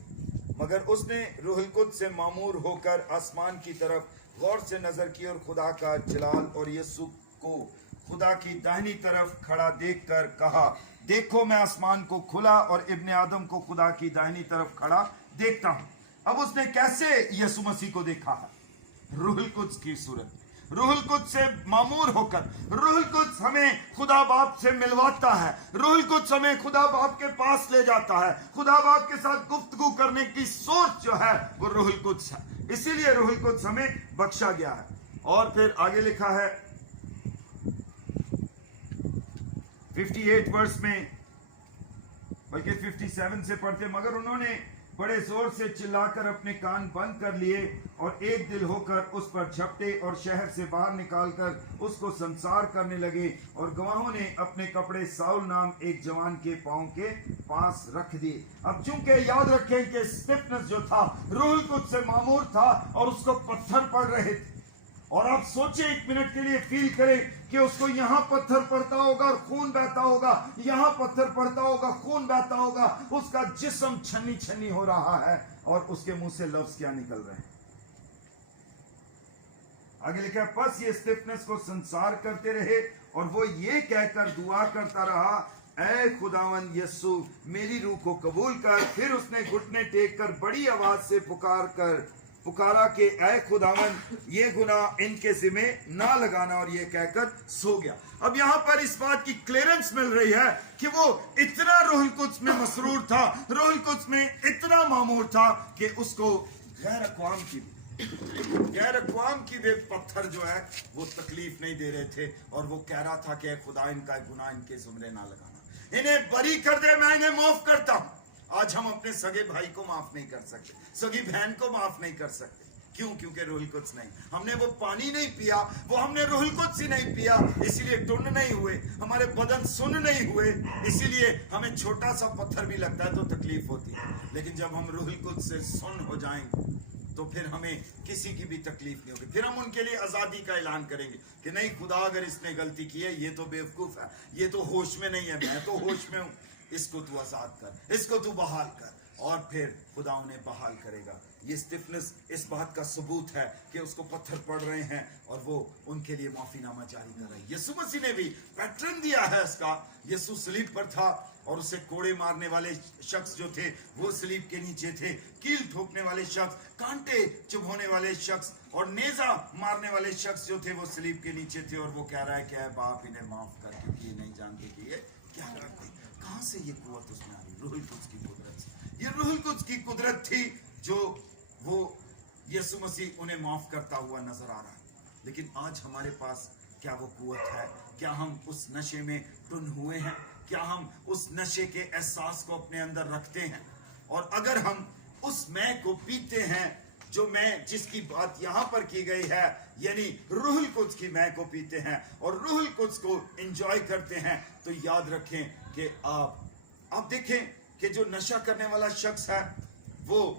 مگر اس نے روح القدس سے معمور ہو کر آسمان کی طرف غور سے نظر کی اور خدا کا جلال اور یسوع کو خدا کی داہنی طرف کھڑا دیکھ کر کہا, دیکھو میں آسمان کو کھلا اور ابن آدم کو خدا کی داہنی طرف کھڑا دیکھتا ہوں. اب اس نے کیسے یسوع مسیح کو دیکھا ہے؟ روح القدس کی صورت, روح القدس سے معمور ہو کر. روح القدس ہمیں خدا باپ سے ملواتا ہے, روح القدس ہمیں خدا باپ کے پاس لے جاتا ہے. خدا باپ کے ساتھ گفتگو کرنے کی سوچ جو ہے وہ روح القدس ہے, اسی لیے روح القدس ہمیں بخشا گیا ہے. اور پھر آگے لکھا ہے 58 ورس میں, بلکہ 57 سے پڑھتے, مگر انہوں نے بڑے زور سے چلا کر اپنے کان بند کر لیے اور ایک دل ہو کر اس پر جھپٹے اور شہر سے باہر نکال کر اس کو سنسار کرنے لگے. اور گواہوں نے اپنے کپڑے ساؤل نام ایک جوان کے پاؤں کے پاس رکھ دیے. اب چونکہ یاد رکھیں کہ اسٹفنس جو تھا روح القدس سے معمور تھا اور اس کو پتھر پڑ رہے تھے, اور آپ سوچیں ایک منٹ کے لیے, فیل کریں کہ اس کو یہاں پتھر پڑتا ہوگا اور خون بہتا ہوگا, یہاں پتھر پڑتا ہوگا خون بہتا ہوگا, اس کا جسم چھنی چھنی ہو رہا ہے اور اس کے منہ سے لفظ کیا نکل رہے ہیں؟ آگے لکھا ہے, پس یہ اسٹفنس کو سنسار کرتے رہے اور وہ یہ کہہ کر دعا کرتا رہا, اے خداوند یسوع میری روح کو قبول کر. پھر اس نے گھٹنے ٹیک کر بڑی آواز سے پکارا کہ اے خداوند یہ گناہ ان کے ذمہ نہ لگانا, اور یہ کہہ کر سو گیا. اب یہاں پر اس بات کی کلیئرنس مل رہی ہے کہ وہ اتنا روح القدس میں مسرور تھا, روح القدس میں اتنا معمور تھا کہ اس کو غیر اقوام کی بھی پتھر جو ہے وہ تکلیف نہیں دے رہے تھے, اور وہ کہہ رہا تھا کہ اے خدا ان کا گناہ ان کے زمرے نہ لگانا, انہیں بری کر دے, میں انہیں معاف کرتا ہوں. آج ہم اپنے سگے بھائی کو معاف نہیں کر سکتے, سگی بہن کو معاف نہیں کر سکتے. کیوں؟ کیونکہ روح القدس نہیں. ہم نے وہ پانی نہیں پیا, وہ ہم نے روح القدس ہی نہیں پیا, اسی لیے ٹن نہیں ہوئے, ہمارے بدن سن نہیں ہوئے, اسی لیے ہمیں چھوٹا سا پتھر بھی لگتا ہے تو تکلیف ہوتی ہے. لیکن جب ہم روح القدس سے سن ہو جائیں تو پھر ہمیں کسی کی بھی تکلیف نہیں ہوگی. پھر ہم ان کے لیے آزادی کا اعلان کریں گے کہ نہیں خدا اگر اس نے غلطی کی ہے یہ تو بیوقوف ہے, یہ تو ہوش میں نہیں ہے, میں تو ہوش میں ہوں, اس کو تو آزاد کر, اس کو تو بحال کر. اور پھر خدا انہیں بحال کرے گا. یہ اسٹفنس اس بات کا ثبوت ہے کہ اس کو پتھر پڑ رہے ہیں اور وہ ان کے لیے معافی نامہ جاری کر رہا ہے. یسوع مسیح نے بھی پیٹرن دیا ہے اس کا. یسوع صلیب پر تھا اور اسے کوڑے مارنے والے شخص جو تھے وہ صلیب کے نیچے تھے, کیل ٹھوکنے والے شخص, کانٹے چبھونے والے شخص اور نیزہ مارنے والے شخص جو تھے وہ صلیب کے نیچے تھے. اور وہ کہہ رہا ہے کہ اے باپ انہیں معاف کر, کیونکہ یہ نہیں جانتے کہ یہ کیا کرتے. کہاں سے یہ قوت اس میں آ رہی؟ روح القدس کی قدرت سے. یہ روح القدس کی قدرت تھی جو وہ یسوع مسیح انہیں معاف کرتا ہوا نظر آ رہا ہے. لیکن آج ہمارے پاس کیا وہ قوت ہے؟ کیا ہم اس نشے میں ٹن ہوئے ہیں؟ کیا ہم اس نشے کے احساس کو اپنے اندر رکھتے ہیں؟ اور اگر ہم اس میں کو پیتے ہیں جو میں جس کی بات یہاں پر کی گئی ہے, یعنی روح القدس کی میں کو پیتے ہیں اور روح القدس کو انجوائے کرتے ہیں, تو یاد رکھیں کہ آپ دیکھیں کہ جو نشہ کرنے والا شخص ہے وہ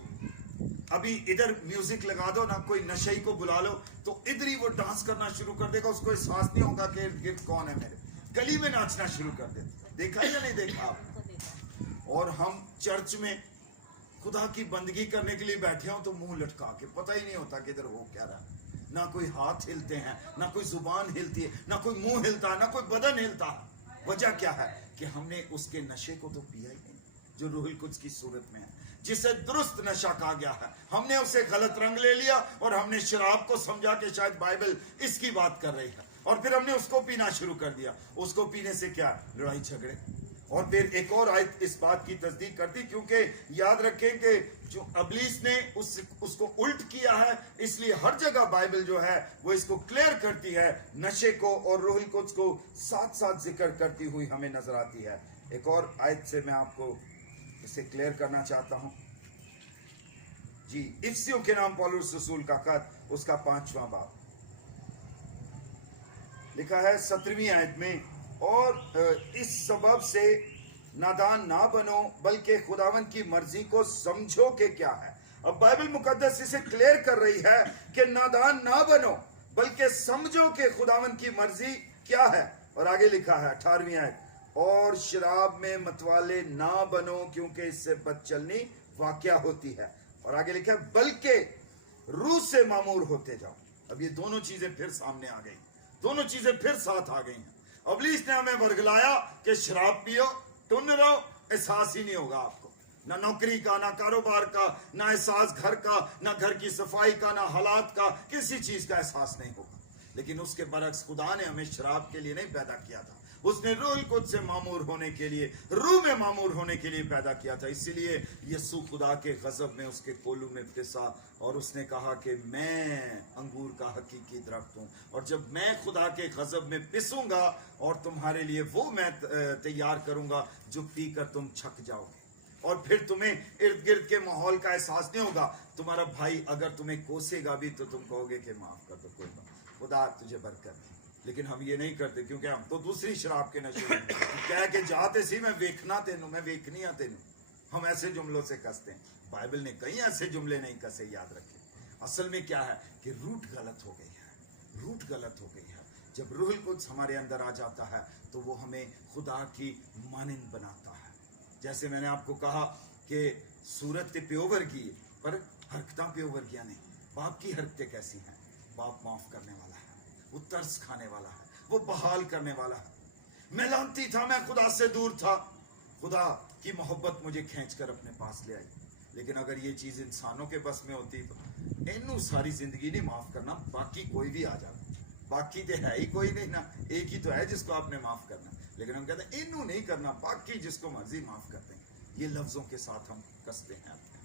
ابھی ادھر میوزک لگا دو نا, کوئی نشئی کو بلا لو تو ادھر ہی وہ ڈانس کرنا شروع کر دے گا, اس کو احساس نہیں ہوگا کہ ارد گرد کون ہے میرے. गली में नाचना शुरू कर देते। देखा या नहीं देखा आप? और हम चर्च में खुदा की बंदगी करने के लिए बैठे हो तो मुंह लटका के, पता ही नहीं होता कि इधर हो क्या रहा। ना कोई हाथ हिलते हैं, ना कोई जुबान हिलती है, ना कोई मुंह हिलता, ना कोई बदन हिलता। वजह क्या है कि हमने उसके नशे को तो पिया ही नहीं जो रूहुल कुद्स की सूरत में है, जिसे दुरुस्त नशा कहा गया है। हमने उसे गलत रंग ले लिया और हमने शराब को समझा कि शायद बाइबल इसकी बात कर रही है, और फिर हमने उसको पीना शुरू कर दिया। उसको पीने से क्या? लड़ाई झगड़े। और फिर एक और आयत इस बात की तस्दीक करती, क्योंकि याद रखें कि जो इब्लीस ने उसको उल्ट किया है, इसलिए हर जगह बाइबल जो है वो इसको क्लियर करती है, नशे को और रूहुल कुद्स को साथ साथ जिक्र करती हुई हमें नजर आती है। एक और आयत से मैं आपको इसे क्लियर करना चाहता हूं जी। इफिसियों के नाम पौलुस रसूल का खत, उसका 5वां बाब, लिखा है 17वीं आयत में, और इस सबब से नादान ना बनो बल्कि खुदावन की मर्जी को समझो कि क्या है। अब बाइबल मुकद्दस इसे क्लियर कर रही है कि नादान ना बनो बल्कि समझो कि खुदावन की मर्जी क्या है। और आगे लिखा है 18वीं आयत, और शराब में मतवाले ना बनो क्योंकि इससे बदचलनी वाक़या होती है। और आगे लिखा है बल्कि रूह से मामूर होते जाओ। अब ये दोनों चीजें फिर सामने आ गई, दोनों चीजें फिर साथ आ गई हैं। इब्लीस ने हमें वर्गलाया कि शराब पियो, टुन रहो, एहसास ही नहीं होगा आपको, ना नौकरी का, ना कारोबार का, ना एहसास घर का, ना घर की सफाई का, ना हालात का, किसी चीज का एहसास नहीं होगा। लेकिन उसके बरक्स खुदा ने हमें शराब के लिए नहीं पैदा किया था, उसने रूहुल कुद्स से मामूर होने के लिए, रूह में मामूर होने के लिए पैदा किया था। इसीलिए यीशु खुदा के गजब में उसके कोलू में पिसा और उसने कहा कि मैं अंगूर का हकीकी दरख्त हूं, और जब मैं खुदा के गजब में पिसूंगा और तुम्हारे लिए वो मैं तैयार करूंगा जो पी कर तुम छक जाओगे, और फिर तुम्हें इर्द गिर्द के माहौल का एहसास नहीं होगा। तुम्हारा भाई अगर तुम्हें कोसेगा भी तो तुम कहोगे कि माफ कर दो, कोई बात, खुदा तुझे बरकत दे। लेकिन हम ये नहीं करते, क्योंकि हम तो दूसरी शराब के नशे में कह के जाते सी मैं वेखना तेनू, मैं वेखनी आ तेनू, हम ऐसे जुमलों से कसते हैं। बाइबल ने कहीं ऐसे जुमले नहीं कसे, याद रखें। असल में क्या है कि रूट गलत हो गई है, रूट गलत हो गई है। जब रूहुल कुद्स हमारे अंदर आ जाता है तो वो हमें खुदा की मानिंद बनाता है। जैसे मैंने आपको कहा कि सूरत प्योवर की पर हरकतां प्योवर किया नहीं। बाप की हरकतें कैसी हैं? बाप माफ करने वाला है, वो तरस खाने वाला है, वो बहाल करने वाला है। मैं लानती था, मैं खुदा से दूर था, खुदा की मोहब्बत मुझे खींचकर अपने पास ले आई। लेकिन अगर ये चीज इंसानों के बस में होती तो इन्हू सारी जिंदगी नहीं माफ करना, बाकी कोई भी आ जाए, बाकी तो है ही कोई नहीं ना, एक ही तो है जिसको आपने माफ करना। लेकिन हम कहते हैं इन्हू नहीं करना, बाकी जिसको मर्जी माफ करते हैं। ये लफ्जों के साथ हम कसते हैं अपने,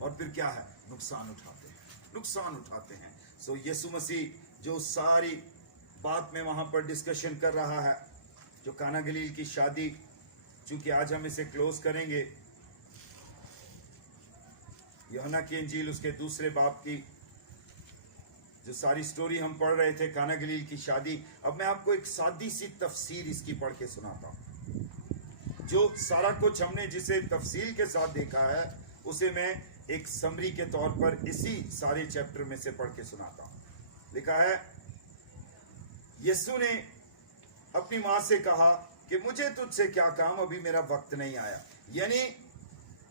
और फिर क्या है, नुकसान उठाते हैं, नुकसान उठाते हैं। सो यीशु मसीह जो सारी बात में वहां पर डिस्कशन कर रहा है, जो काना गलील की शादी, चूंकि आज हम इसे क्लोज करेंगे, यूहन्ना की इंजील उसके 2 बाब की जो सारी स्टोरी हम पढ़ रहे थे, काना गलील की शादी। अब मैं आपको एक सादी सी तफसीर इसकी पढ़ के सुनाता हूं। जो सारा कुछ हमने जिसे तफसील के साथ देखा है उसे मैं एक समरी के तौर पर इसी सारे चैप्टर में से पढ़ के सुनाता हूं। लिखा है, यीशु ने अपनी मां से कहा कि मुझे तुझसे क्या काम, अभी मेरा वक्त नहीं आया। यानी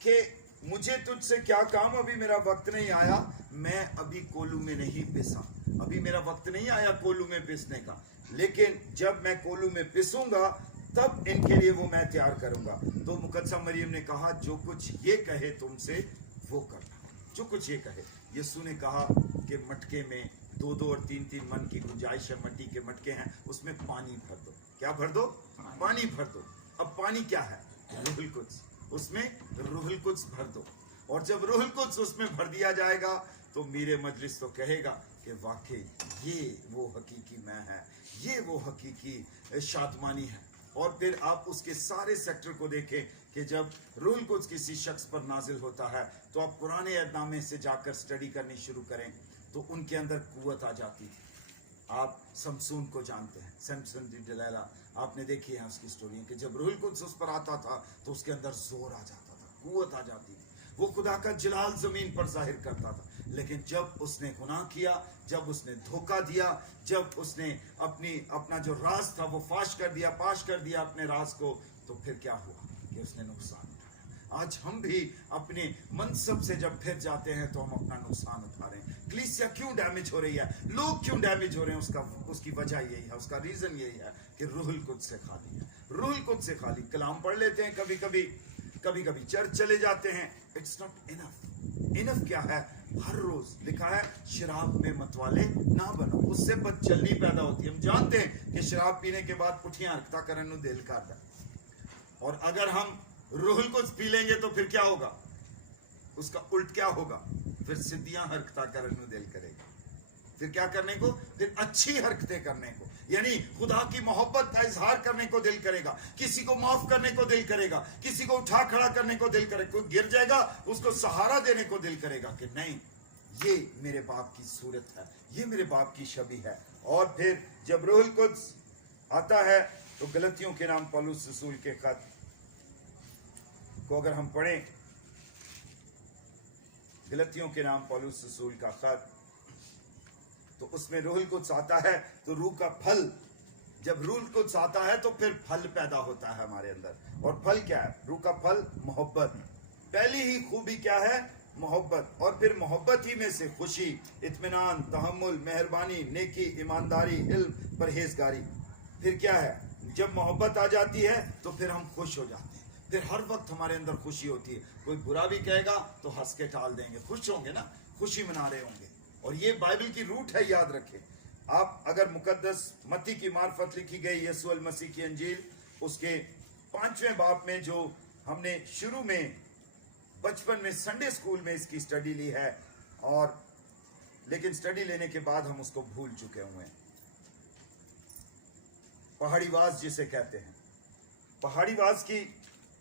कि मुझे तुझसे क्या काम, अभी मेरा वक्त नहीं आया, मैं अभी कोलू में नहीं पिसा, अभी मेरा वक्त नहीं आया कोलू में पिसने का। लेकिन जब मैं कोलू में पिसूंगा तब इनके लिए वो मैं तैयार करूंगा। तो मुकद्दसा मरियम ने कहा, जो कुछ ये कहे तुमसे वो करना, जो कुछ ये कहे। यीशु ने कहा कि मटके में 2-2 और 3-3 मन की गुंजाइश है, मिट्टी के मटके हैं, उसमें पानी भर दो। क्या भर दो? पानी भर दो। अब पानी क्या है? रूहुल कुद्स, उसमें रूहुल कुद्स भर दो। और जब रूहुल कुद्स उसमें भर दिया जाएगा तो मीरे मजलिस तो कहेगा कि वाकई ये वो हकीकी मैं है, ये वो हकीकी शादमानी है। और फिर आप उसके सारे सेक्टर को देखें कि जब रूहुल कुद्स किसी शख्स पर नाजिल होता है तो आप पुराने अहदनामे से जाकर स्टडी करनी शुरू करें तो उनके अंदर कुव्वत आ जाती थी। आप समसून को जानते हैं, सैमसन दी डिलीला, आपने देखी है उसकी स्टोरी कि जब रूहुल कुद्स उस पर आता था तो उसके अंदर जोर आ जाता था, कुव्वत आ जाती थी, वो खुदा का जलाल जमीन पर जाहिर करता था। लेकिन जब उसने गुनाह किया, जब उसने धोखा दिया, जब उसने अपना जो राज था वो पाश कर दिया अपने राज को, तो फिर क्या हुआ कि उसने नुकसान उठाया। आज हम भी अपने मनसब से जब फिर जाते हैं तो हम अपना नुकसान उठा रहे हैं। कलीसिया क्यों डैमेज हो रही है, लोग क्यों डैमेज हो रहे हैं, उसकी वजह यही है, उसका रीजन यही है कि रूहुल कुद्स से खाली है। रूहुल कुद्स से खाली। कलाम पढ़ लेते हैं कभी कभी चर्च चले जाते हैं, इट्स नॉट इनफ। इनफ क्या है? हर रोज लिखा है शराब में मतवाले ना बनो, उससे बदचलनी पैदा होती है। हम जानते हैं कि शराब पीने के बाद पुठियां हरकता करने ਨੂੰ दिल करता है, और अगर हम रूहुल कुद्स पी लेंगे तो फिर क्या होगा? उसका उल्ट क्या होगा? फिर सिद्धियां हरकता करने ਨੂੰ दिल करेगा। फिर क्या करने को? फिर अच्छी हरकतें करने को, यानी खुदा की मोहब्बत का इजहार करने को दिल करेगा, किसी को माफ करने को दिल करेगा, किसी को उठा खड़ा करने को दिल करेगा। कोई गिर जाएगा उसको सहारा देने को दिल करेगा कि नहीं, ये मेरे बाप की सूरत है, ये मेरे बाप की छवि है। और फिर जब रूहुल कुद्स आता है तो गलतियों के नाम पौलुस रसूल के खत को अगर हम पढ़ें, गलतियों के नाम पौलुस रसूल का खत, तो उसमें रूहुल कुद्स आता है तो रूह का फल, जब रूहुल कुद्स आता है तो फिर फल पैदा होता है हमारे अंदर। और फल क्या है? रूह का फल मोहब्बत। पहली ही खूबी क्या है? मोहब्बत। और फिर मोहब्बत ही में से खुशी, इत्मीनान, तहम्मुल, मेहरबानी, नेकी, ईमानदारी, इल्म, परहेजगारी। फिर क्या है? जब मोहब्बत आ जाती है तो फिर हम खुश हो जाते हैं, फिर हर वक्त हमारे अंदर खुशी होती है। कोई बुरा भी कहेगा तो हंस के टाल देंगे, खुश होंगे ना, खुशी मना रहे होंगे। और ये बाइबल की रूट है, याद रखें आप। अगर मुकद्दस मत्ती की मार्फत लिखी गई यीशु अल मसीह की अंजील, उसके 5वें बाब में, जो हमने शुरू में बचपन में संडे स्कूल में इसकी स्टडी ली है, और लेकिन स्टडी लेने के बाद हम उसको भूल चुके हुए हैं। पहाड़ीवाज जिसे कहते हैं, पहाड़ीवाज की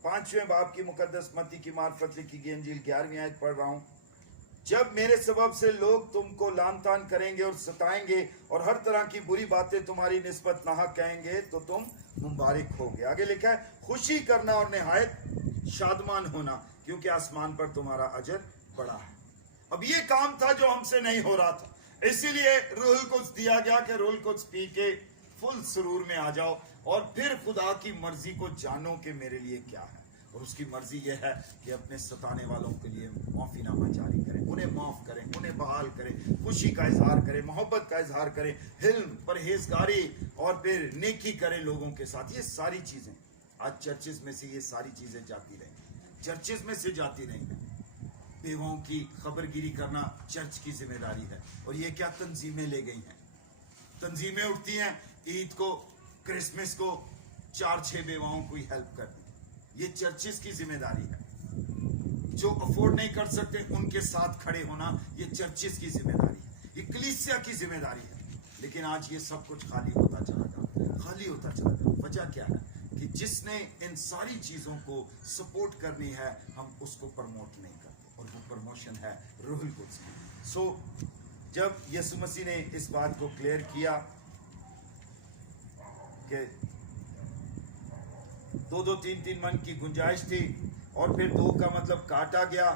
5वें बाब की मुकद्दस मत्ती की मार्फत लिखी गई अंजील 11वीं आयत पढ़ रहा हूं। जब मेरे सबब से लोग तुमको लान तान करेंगे और सताएंगे और हर तरह की बुरी बातें तुम्हारी निस्बत नाहक कहेंगे तो तुम मुबारक होगे। आगे लिखा है, खुशी करना और निहायत शादमान होना, क्योंकि आसमान पर तुम्हारा अजर बड़ा है। अब ये काम था जो हमसे नहीं हो रहा था, इसीलिए रूहुल कुद्स दिया गया कि रूहुल कुद्स पी के फुल सुरूर में आ जाओ और फिर खुदा की मर्जी को जानो कि मेरे लिए क्या है। और उसकी मर्जी यह है कि अपने सताने वालों के लिए माफीनामा जारी करें, उन्हें माफ करें, उन्हें बहाल करें, खुशी का इजहार करें, मोहब्बत का इजहार करें, हिल्म, परहेजगारी, और फिर नेकी करें लोगों के साथ। ये सारी चीजें आज चर्चेस में से ये सारी चीजें जाती रहेंगी, चर्चेस में से जाती रहेंगी। बेवाओं की खबरगिरी करना चर्च की जिम्मेदारी है। और ये क्या तंजीमें ले गई हैं, तंजीमें उठती हैं ईद को, क्रिसमस को, 4-6 बेवाओं को हेल्प कर दी। ये चर्चेस की जिम्मेदारी है। जो अफोर्ड नहीं कर सकते उनके साथ खड़े होना ये चर्चेस की जिम्मेदारी है, ये कलीसिया की जिम्मेदारी है। लेकिन आज ये सब कुछ खाली होता चला जाता, खाली होता चला जाता। वजह क्या है? कि जिसने इन सारी चीजों को सपोर्ट करनी है हम उसको प्रमोट नहीं करते, और वो प्रमोशन है रूहुल कुद्स की। सो जब यीशु मसीह ने इस बात को क्लियर किया कि 2-2, 3-3 मन की गुंजाइश थी, और फिर 2 का मतलब काटा गया,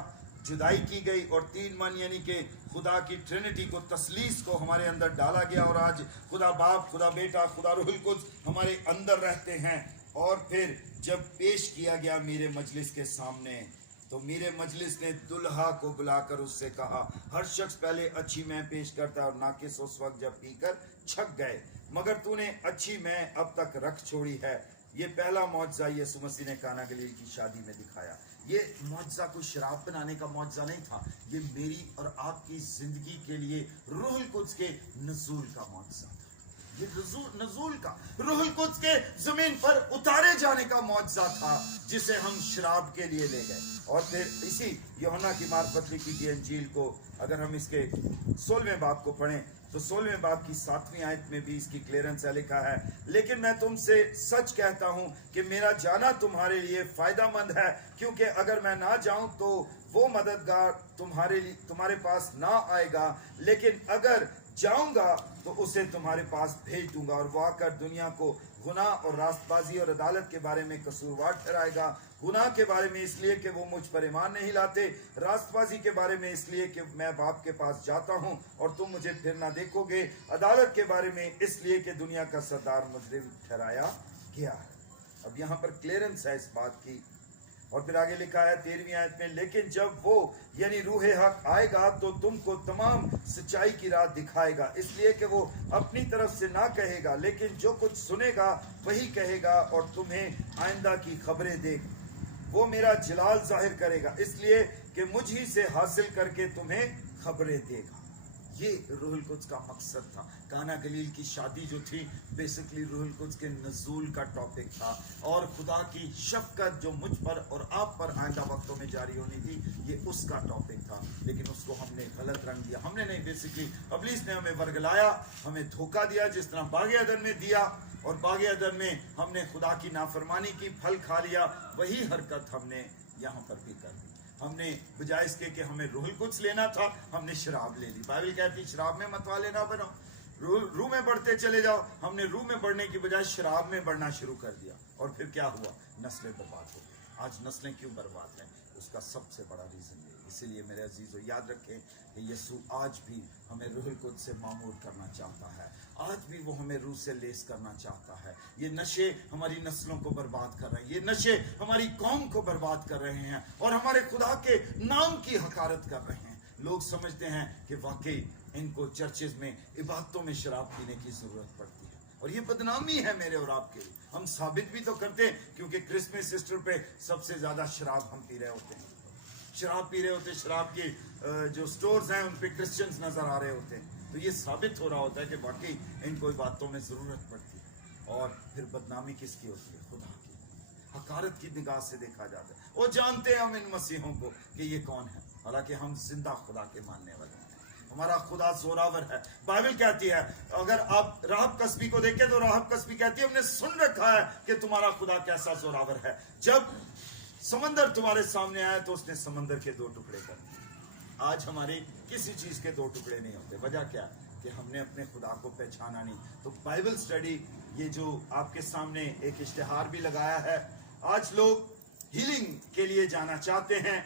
जुदाई की गई, और 3 मन यानी कि खुदा की ट्रिनिटी को, तसलीस को हमारे अंदर डाला गया। और आज खुदा बाप, खुदा बेटा, खुदा रूहुल कुद्स हमारे अंदर रहते हैं। और फिर जब पेश किया गया मीरे मजलिस के सामने, तो मीरे मजलिस ने दुल्हा को बुलाकर उससे कहा, हर शख्स पहले अच्छी मैं पेश करता है और नाकिस उस वक्त जब पीकर छक गए, मगर तूने अच्छी मैं अब तक रख छोड़ी है। ये पहला मौजज़ा यीशु मसीह ने काना गलील की शादी में दिखाया। ये मौजज़ा कोई शराब बनाने का मौजज़ा नहीं था, ये मेरी और आपकी जिंदगी के लिए रूहुल कुद्स के नज़ूल का मौजज़ा था। ये नज़ूल का, रूहुल कुद्स के जमीन पर उतारे जाने का मौजज़ा था, जिसे हम शराब के लिए ले गए। और फिर इसी यूहन्ना की मार्फत लिखी गई अंजील को अगर हम इसके 16वें बाब को पढ़ें, तो 16वें बाब की 7वीं आयत में भी इसकी क्लियरेंस है, लिखा है, लेकिन मैं तुमसे सच कहता हूं कि मेरा जाना तुम्हारे लिए फायदामंद है, क्योंकि अगर मैं ना जाऊं तो वो मददगार तुम्हारे पास ना आएगा, लेकिन अगर जाऊंगा तो उसे तुम्हारे पास भेज दूंगा, और वो आकर दुनिया को गुनाह और रास्तबाजी और अदालत के बारे में कसूरवार ठहराएगा। गुनाह के बारे में इसलिए कि वो मुझ पर ईमान नहीं लाते, रास्तबाजी के बारे में इसलिए कि मैं बाप के पास जाता हूँ और तुम मुझे फिर ना देखोगे, अदालत के बारे में इसलिए कि दुनिया का सरदार मुजरिम ठहराया गया है। अब यहाँ पर क्लियरेंस है इस बात की। और फिर आगे लिखा है 13वीं आयत में, लेकिन जब वो यानी रूहे हक आएगा तो तुमको तमाम सच्चाई की राह दिखाएगा, इसलिए कि वो अपनी तरफ से ना कहेगा, लेकिन जो कुछ सुनेगा वही कहेगा और तुम्हें आइंदा की खबरें देगा। वो मेरा जलाल जाहिर करेगा, इसलिए कि मुझ ही से हासिल करके तुम्हें खबरें देगा। ये रूहुल कुद्स का मकसद था। काना गलील की शादी जो थी बेसिकली रूहुल कुद्स के नज़ूल का टॉपिक था, और खुदा की शफकत जो मुझ पर और आप पर आइंदा वक्तों में जारी होनी थी, ये उसका टॉपिक था। लेकिन उसको हमने गलत रंग दिया, हमने नहीं, बेसिकली इब्लीस ने हमें वर्गलाया, हमें धोखा दिया, जिस तरह बागे अदन में दिया। और बागे अदन में हमने खुदा की नाफरमानी की, फल खा लिया, वही हरकत हमने यहाँ पर भी कर दी। हमने बजाय इसके कि हमें रूहुल कुद्स लेना था, हमने शराब ले ली। बाइबल कहती शराब में मतवाले ना बनो, रूह में बढ़ते चले जाओ। हमने रूह में बढ़ने की बजाय शराब में बढ़ना शुरू कर दिया, और फिर क्या हुआ? नस्लें बर्बाद हो गई। आज नस्लें क्यों बर्बाद हैं? उसका सबसे बड़ा रीजन है। इसीलिए मेरे अजीजों याद रखें कि यीशु आज भी हमें रूहुल कुद्स से मामूर करना चाहता है, आज भी वो हमें रूह से लेस करना चाहता है। ये नशे हमारी नस्लों को बर्बाद कर रहे हैं, ये नशे हमारी कौम को बर्बाद कर रहे हैं और हमारे खुदा के नाम की हकारत कर रहे हैं। लोग समझते हैं कि वाकई इनको चर्चेज में इबादतों में शराब पीने की जरूरत पड़ती है, और ये बदनामी है मेरे और आपके लिए। हम साबित भी तो करते हैं, क्योंकि क्रिसमस सिस्टर पे सबसे ज्यादा शराब हम पी रहे होते हैं, शराब पी रहे होते हैं। शराब की जो स्टोर्स हैं उन पे क्रिश्चियंस नजर आ रहे होते हैं, तो ये साबित हो रहा होता है कि वाकई इनको बातों में जरूरत पड़ती है। और फिर बदनामी किसकी होती है? खुदा की, हकारत की निगाह से देखा जाता है। वो जानते हैं हम इन मसीहों को कि ये कौन है, हालांकि हम जिंदा खुदा के मानने वाले हैं। हमारा खुदा जोरावर है। बाइबल कहती है, अगर आप राहब कस्बी को देखें तो राहब कस्बी कहती है हमने सुन रखा है कि तुम्हारा खुदा कैसा जोरावर है। जब समंदर तुम्हारे सामने आया तो उसने समंदर के 2 टुकड़े कर दिए। आज हमारे किसी चीज के 2 टुकड़े नहीं होते। वजह क्या? कि हमने अपने खुदा को पहचाना नहीं। तो बाइबल स्टडी, ये जो आपके सामने एक इश्तिहार भी लगाया है, आज लोग हीलिंग के लिए जाना चाहते हैं,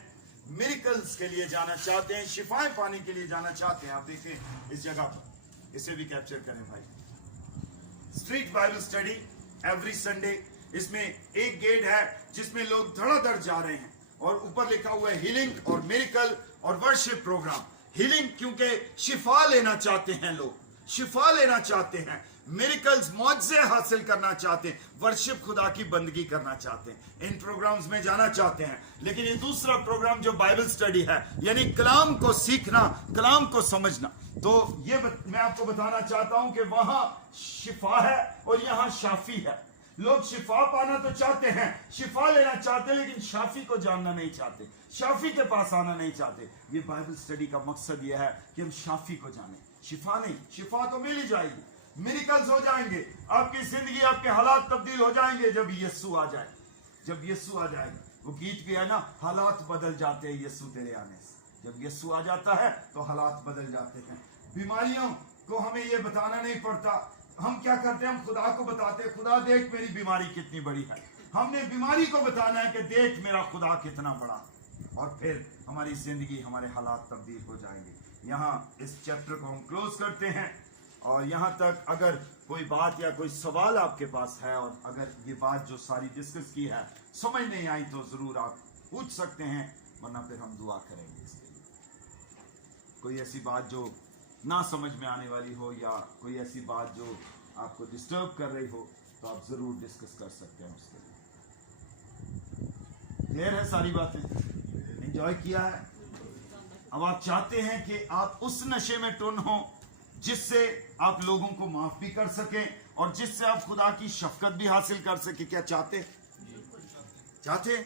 मिरेकल्स के लिए जाना चाहते हैं, शिफाएं पाने के लिए जाना चाहते हैं। आप देखें इस जगह पर, इसे भी कैप्चर करें भाई। Street Bible study every Sunday. इसमें एक गेट है जिसमें लोग धड़ाधड़ जा रहे हैं, और ऊपर लिखा हुआ है हीलिंग और मिरेकल और वर्शिप प्रोग्राम। हीलिंग क्योंकि शिफा लेना चाहते हैं लोग, शिफा लेना चाहते हैं। मिरेकल्स, मौजज़े हासिल करना चाहते हैं। वर्शिप, खुदा की बंदगी करना चाहते हैं। इन प्रोग्राम्स में जाना चाहते हैं। लेकिन ये दूसरा प्रोग्राम जो बाइबल स्टडी है, यानी कलाम को सीखना, कलाम को समझना, तो ये मैं आपको बताना चाहता हूं कि वहां शिफा है और यहां शाफी है। लोग शिफा पाना तो चाहते हैं, शिफा लेना चाहते हैं, लेकिन शाफी को जानना नहीं चाहते, शाफी के पास आना नहीं चाहते। ये बाइबल स्टडी का मकसद ये है कि हम शाफी को जाने, शिफा नहीं। शिफा तो मिल ही जाएगी, मिरेकल्स हो जाएंगे, आपकी जिंदगी, आपके हालात तब्दील हो जाएंगे जब यीशु आ जाए। जब यीशु आ जाएगा, वो गीत भी है ना, हालात बदल जाते हैं यीशु तेरे आने से। जब यीशु आ जाता है तो हालात बदल जाते हैं। बीमारियों को हमें ये बताना नहीं पड़ता। हम क्या करते हैं? हम खुदा को बताते हैं, खुदा देख मेरी बीमारी कितनी बड़ी है। हमने बीमारी को बताना है कि देख मेरा खुदा कितना बड़ा, और फिर हमारी जिंदगी, हमारे हालात तब्दील हो जाएंगे। यहाँ इस चैप्टर को हम क्लोज करते हैं, और यहाँ तक अगर कोई बात या कोई सवाल आपके पास है, और अगर ये बात जो सारी डिस्कस की है समझ नहीं आई तो जरूर आप पूछ सकते हैं, वरना फिर हम दुआ करेंगे इसके लिए। कोई ऐसी बात जो ना समझ में आने वाली हो, या कोई ऐसी बात जो आपको डिस्टर्ब कर रही हो, तो आप जरूर डिस्कस कर सकते हैं उसके लिए। क्लियर है सारी बातें? एंजॉय किया है? अब आप चाहते हैं कि आप उस नशे में टुन हो जिससे आप लोगों को माफ भी कर सकें, और जिससे आप खुदा की शफकत भी हासिल कर सके। क्या चाहते? चाहते?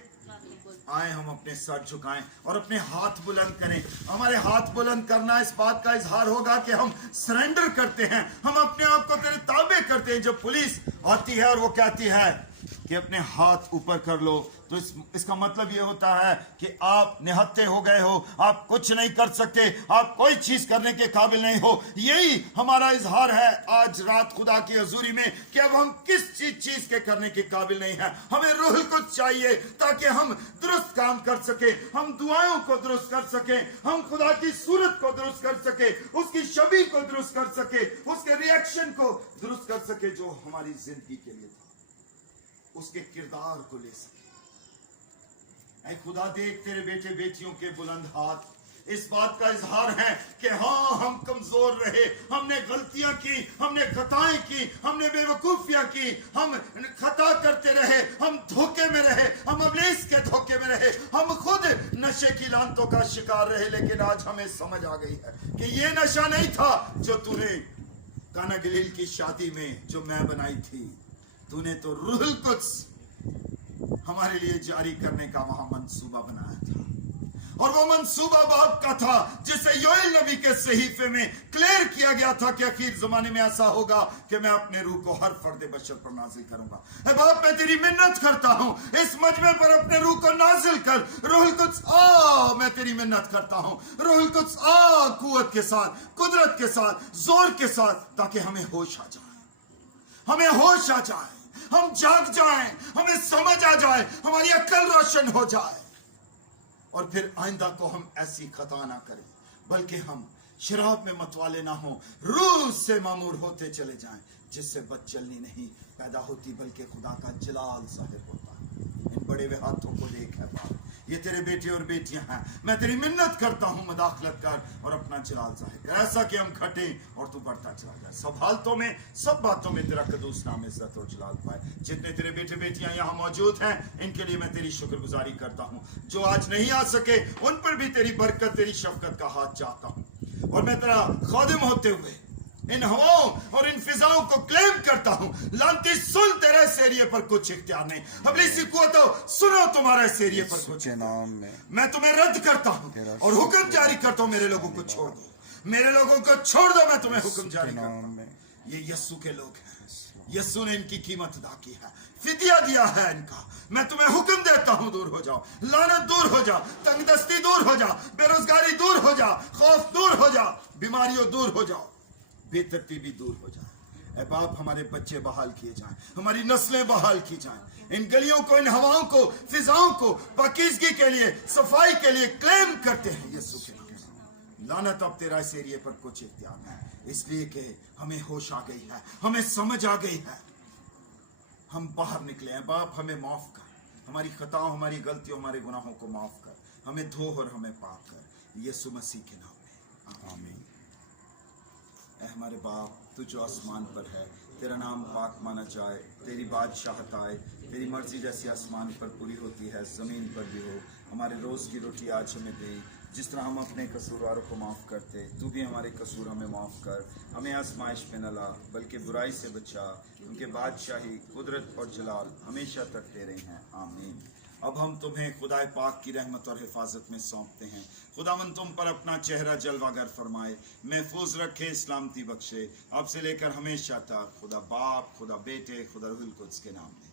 आए हम अपने सर झुकाएं और अपने हाथ बुलंद करें। हमारे हाथ बुलंद करना इस बात का इजहार होगा कि हम सरेंडर करते हैं, हम अपने आप को तेरे ताबे करते हैं। जब पुलिस आती है और वो कहती है कि अपने हाथ ऊपर कर लो, تو اس کا مطلب یہ ہوتا ہے کہ آپ نہتے ہو گئے ہو, آپ کچھ نہیں کر سکتے, آپ کوئی چیز کرنے کے قابل نہیں ہو. یہی ہمارا اظہار ہے آج رات خدا کی حضوری میں کہ اب ہم کس چیز کے کرنے کے قابل نہیں ہیں. ہمیں روح القدس چاہیے تاکہ ہم درست کام کر سکیں, ہم دعاؤں کو درست کر سکیں, ہم خدا کی صورت کو درست کر سکیں, اس کی شبیہ کو درست کر سکیں, اس کے ری ایکشن کو درست کر سکیں جو ہماری زندگی کے لیے تھا, اس کے کردار کو لے سکیں. اے خدا دیکھ تیرے بیٹے بیٹیوں کے بلند ہاتھ اس بات کا اظہار ہے کہ ہاں ہم کمزور رہے, ہم نے غلطیاں کی, ہم نے خطائیں کی, ہم نے بے وقوفیاں کی, ہم خطا کرتے رہے, ہم دھوکے میں رہے, ہم ابلیس کے دھوکے میں رہے, ہم خود نشے کی لعنتوں کا شکار رہے. لیکن آج ہمیں سمجھ آ گئی ہے کہ یہ نشہ نہیں تھا جو تو نے کانا گلیل کی شادی میں جو میں بنائی تھی, تو نے تو روح القدس ہمارے لیے جاری کرنے کا وہاں منصوبہ بنایا تھا. اور وہ منصوبہ باپ کا تھا جسے یوئیل نبی کے صحیفے میں کلیئر کیا گیا تھا کہ اخیر زمانے میں ایسا ہوگا کہ میں اپنے روح کو ہر فرد بشر پر نازل کروں گا. اے باپ میں تیری منت کرتا ہوں اس مجمع پر اپنے روح کو نازل کر. روح القدس آ, میں تیری منت کرتا ہوں, روح القدس آ قوت کے ساتھ, قدرت کے ساتھ, زور کے ساتھ, تاکہ ہمیں ہوش آ جائے, ہمیں ہوش آ جائے, ہم جاگ جائیں, ہمیں سمجھ آ جائے, ہماری عقل روشن ہو جائے, اور پھر آئندہ کو ہم ایسی خطا نہ کریں بلکہ ہم شراب میں متوالے نہ ہوں, روح سے معمور ہوتے چلے جائیں جس سے بد چلنی نہیں پیدا ہوتی بلکہ خدا کا جلال ظاہر ہوتا ہے. ان بڑے ہوئے ہاتھوں کو دیکھ ہے باپ, یہ تیرے بیٹے اور بیٹیاں ہیں, میں تیری منت کرتا ہوں مداخلت کر اور اپنا جلال ظاہر کر, ایسا کہ ہم گھٹیں اور تو بڑھتا چلا جائے. سب حالتوں میں سب باتوں میں تیرا قدوس نام عزت اور جلال پائے. جتنے تیرے بیٹے بیٹیاں یہاں موجود ہیں ان کے لیے میں تیری شکر گزاری کرتا ہوں. جو آج نہیں آ سکے ان پر بھی تیری برکت تیری شفقت کا ہاتھ چاہتا ہوں, اور میں تیرا خادم ہوتے ہوئے ان ہواؤں اور ان فضاؤں کو کلیم کرتا ہوں. لانتی سن, تیرے اس ایریے پر کچھ اختیار نہیں. ابلیسی قوتوں سنو, تمہارا اس ایریے پر کچھ نام میں تمہیں رد کرتا ہوں اور حکم جاری کرتا ہوں میرے لوگوں کو چھوڑ دو, میرے لوگوں کو چھوڑ دو, میں تمہیں حکم جاری کرتا ہوں. یہ یسوع کے لوگ ہیں, یسوع نے ان کی قیمت ادا کی ہے, فدیہ دیا ہے ان کا. میں تمہیں حکم دیتا ہوں دور ہو جاؤ, لعنت دور ہو جا, تنگ دستی دور ہو جا, بے روزگاری دور ہو جا, خوف دور ہو جا, بیماریوں دور ہو جاؤ, بے ترتیبی دور ہو جائے. اے باپ ہمارے بچے بحال کیے جائیں, ہماری نسلیں بحال کی جائیں. ان گلیوں کو, ان ہواؤں کو, فضاؤں کو پاکیزگی کے لیے, صفائی کے لیے کلیم کرتے ہیں یسوع کے نام سے. لعنت اب تیرا اس ایریے پر کچھ اختیار ہے, اس لیے کہ ہمیں ہوش آ گئی ہے, ہمیں سمجھ آ گئی ہے, ہم باہر نکلے ہیں. باپ ہمیں معاف کر, ہماری خطاؤں, ہماری غلطیوں, ہمارے گناہوں کو معاف کر, ہمیں دھو اور ہمیں پاک کر, یسوع مسیح کے نام میں آمین. اے ہمارے باپ تو جو آسمان پر ہے, تیرا نام پاک مانا جائے, تیری بادشاہت آئے, تیری مرضی جیسی آسمان پر پوری ہوتی ہے زمین پر بھی ہو. ہمارے روز کی روٹی آج ہمیں دے, جس طرح ہم اپنے قصورواروں کو معاف کرتے, تو بھی ہمارے قصور ہمیں معاف کر. ہمیں آزمائش میں نہ لا بلکہ برائی سے بچا, کیونکہ بادشاہی, قدرت اور جلال ہمیشہ تک تیرے ہیں. آمین. اب ہم تمہیں خدا پاک کی رحمت اور حفاظت میں سونپتے ہیں. خداوند تم پر اپنا چہرہ جلوہ گر فرمائے, محفوظ رکھے, سلامتی بخشے, اب سے لے کر ہمیشہ تک. خدا باپ, خدا بیٹے, خدا روح القدس کے نام میں.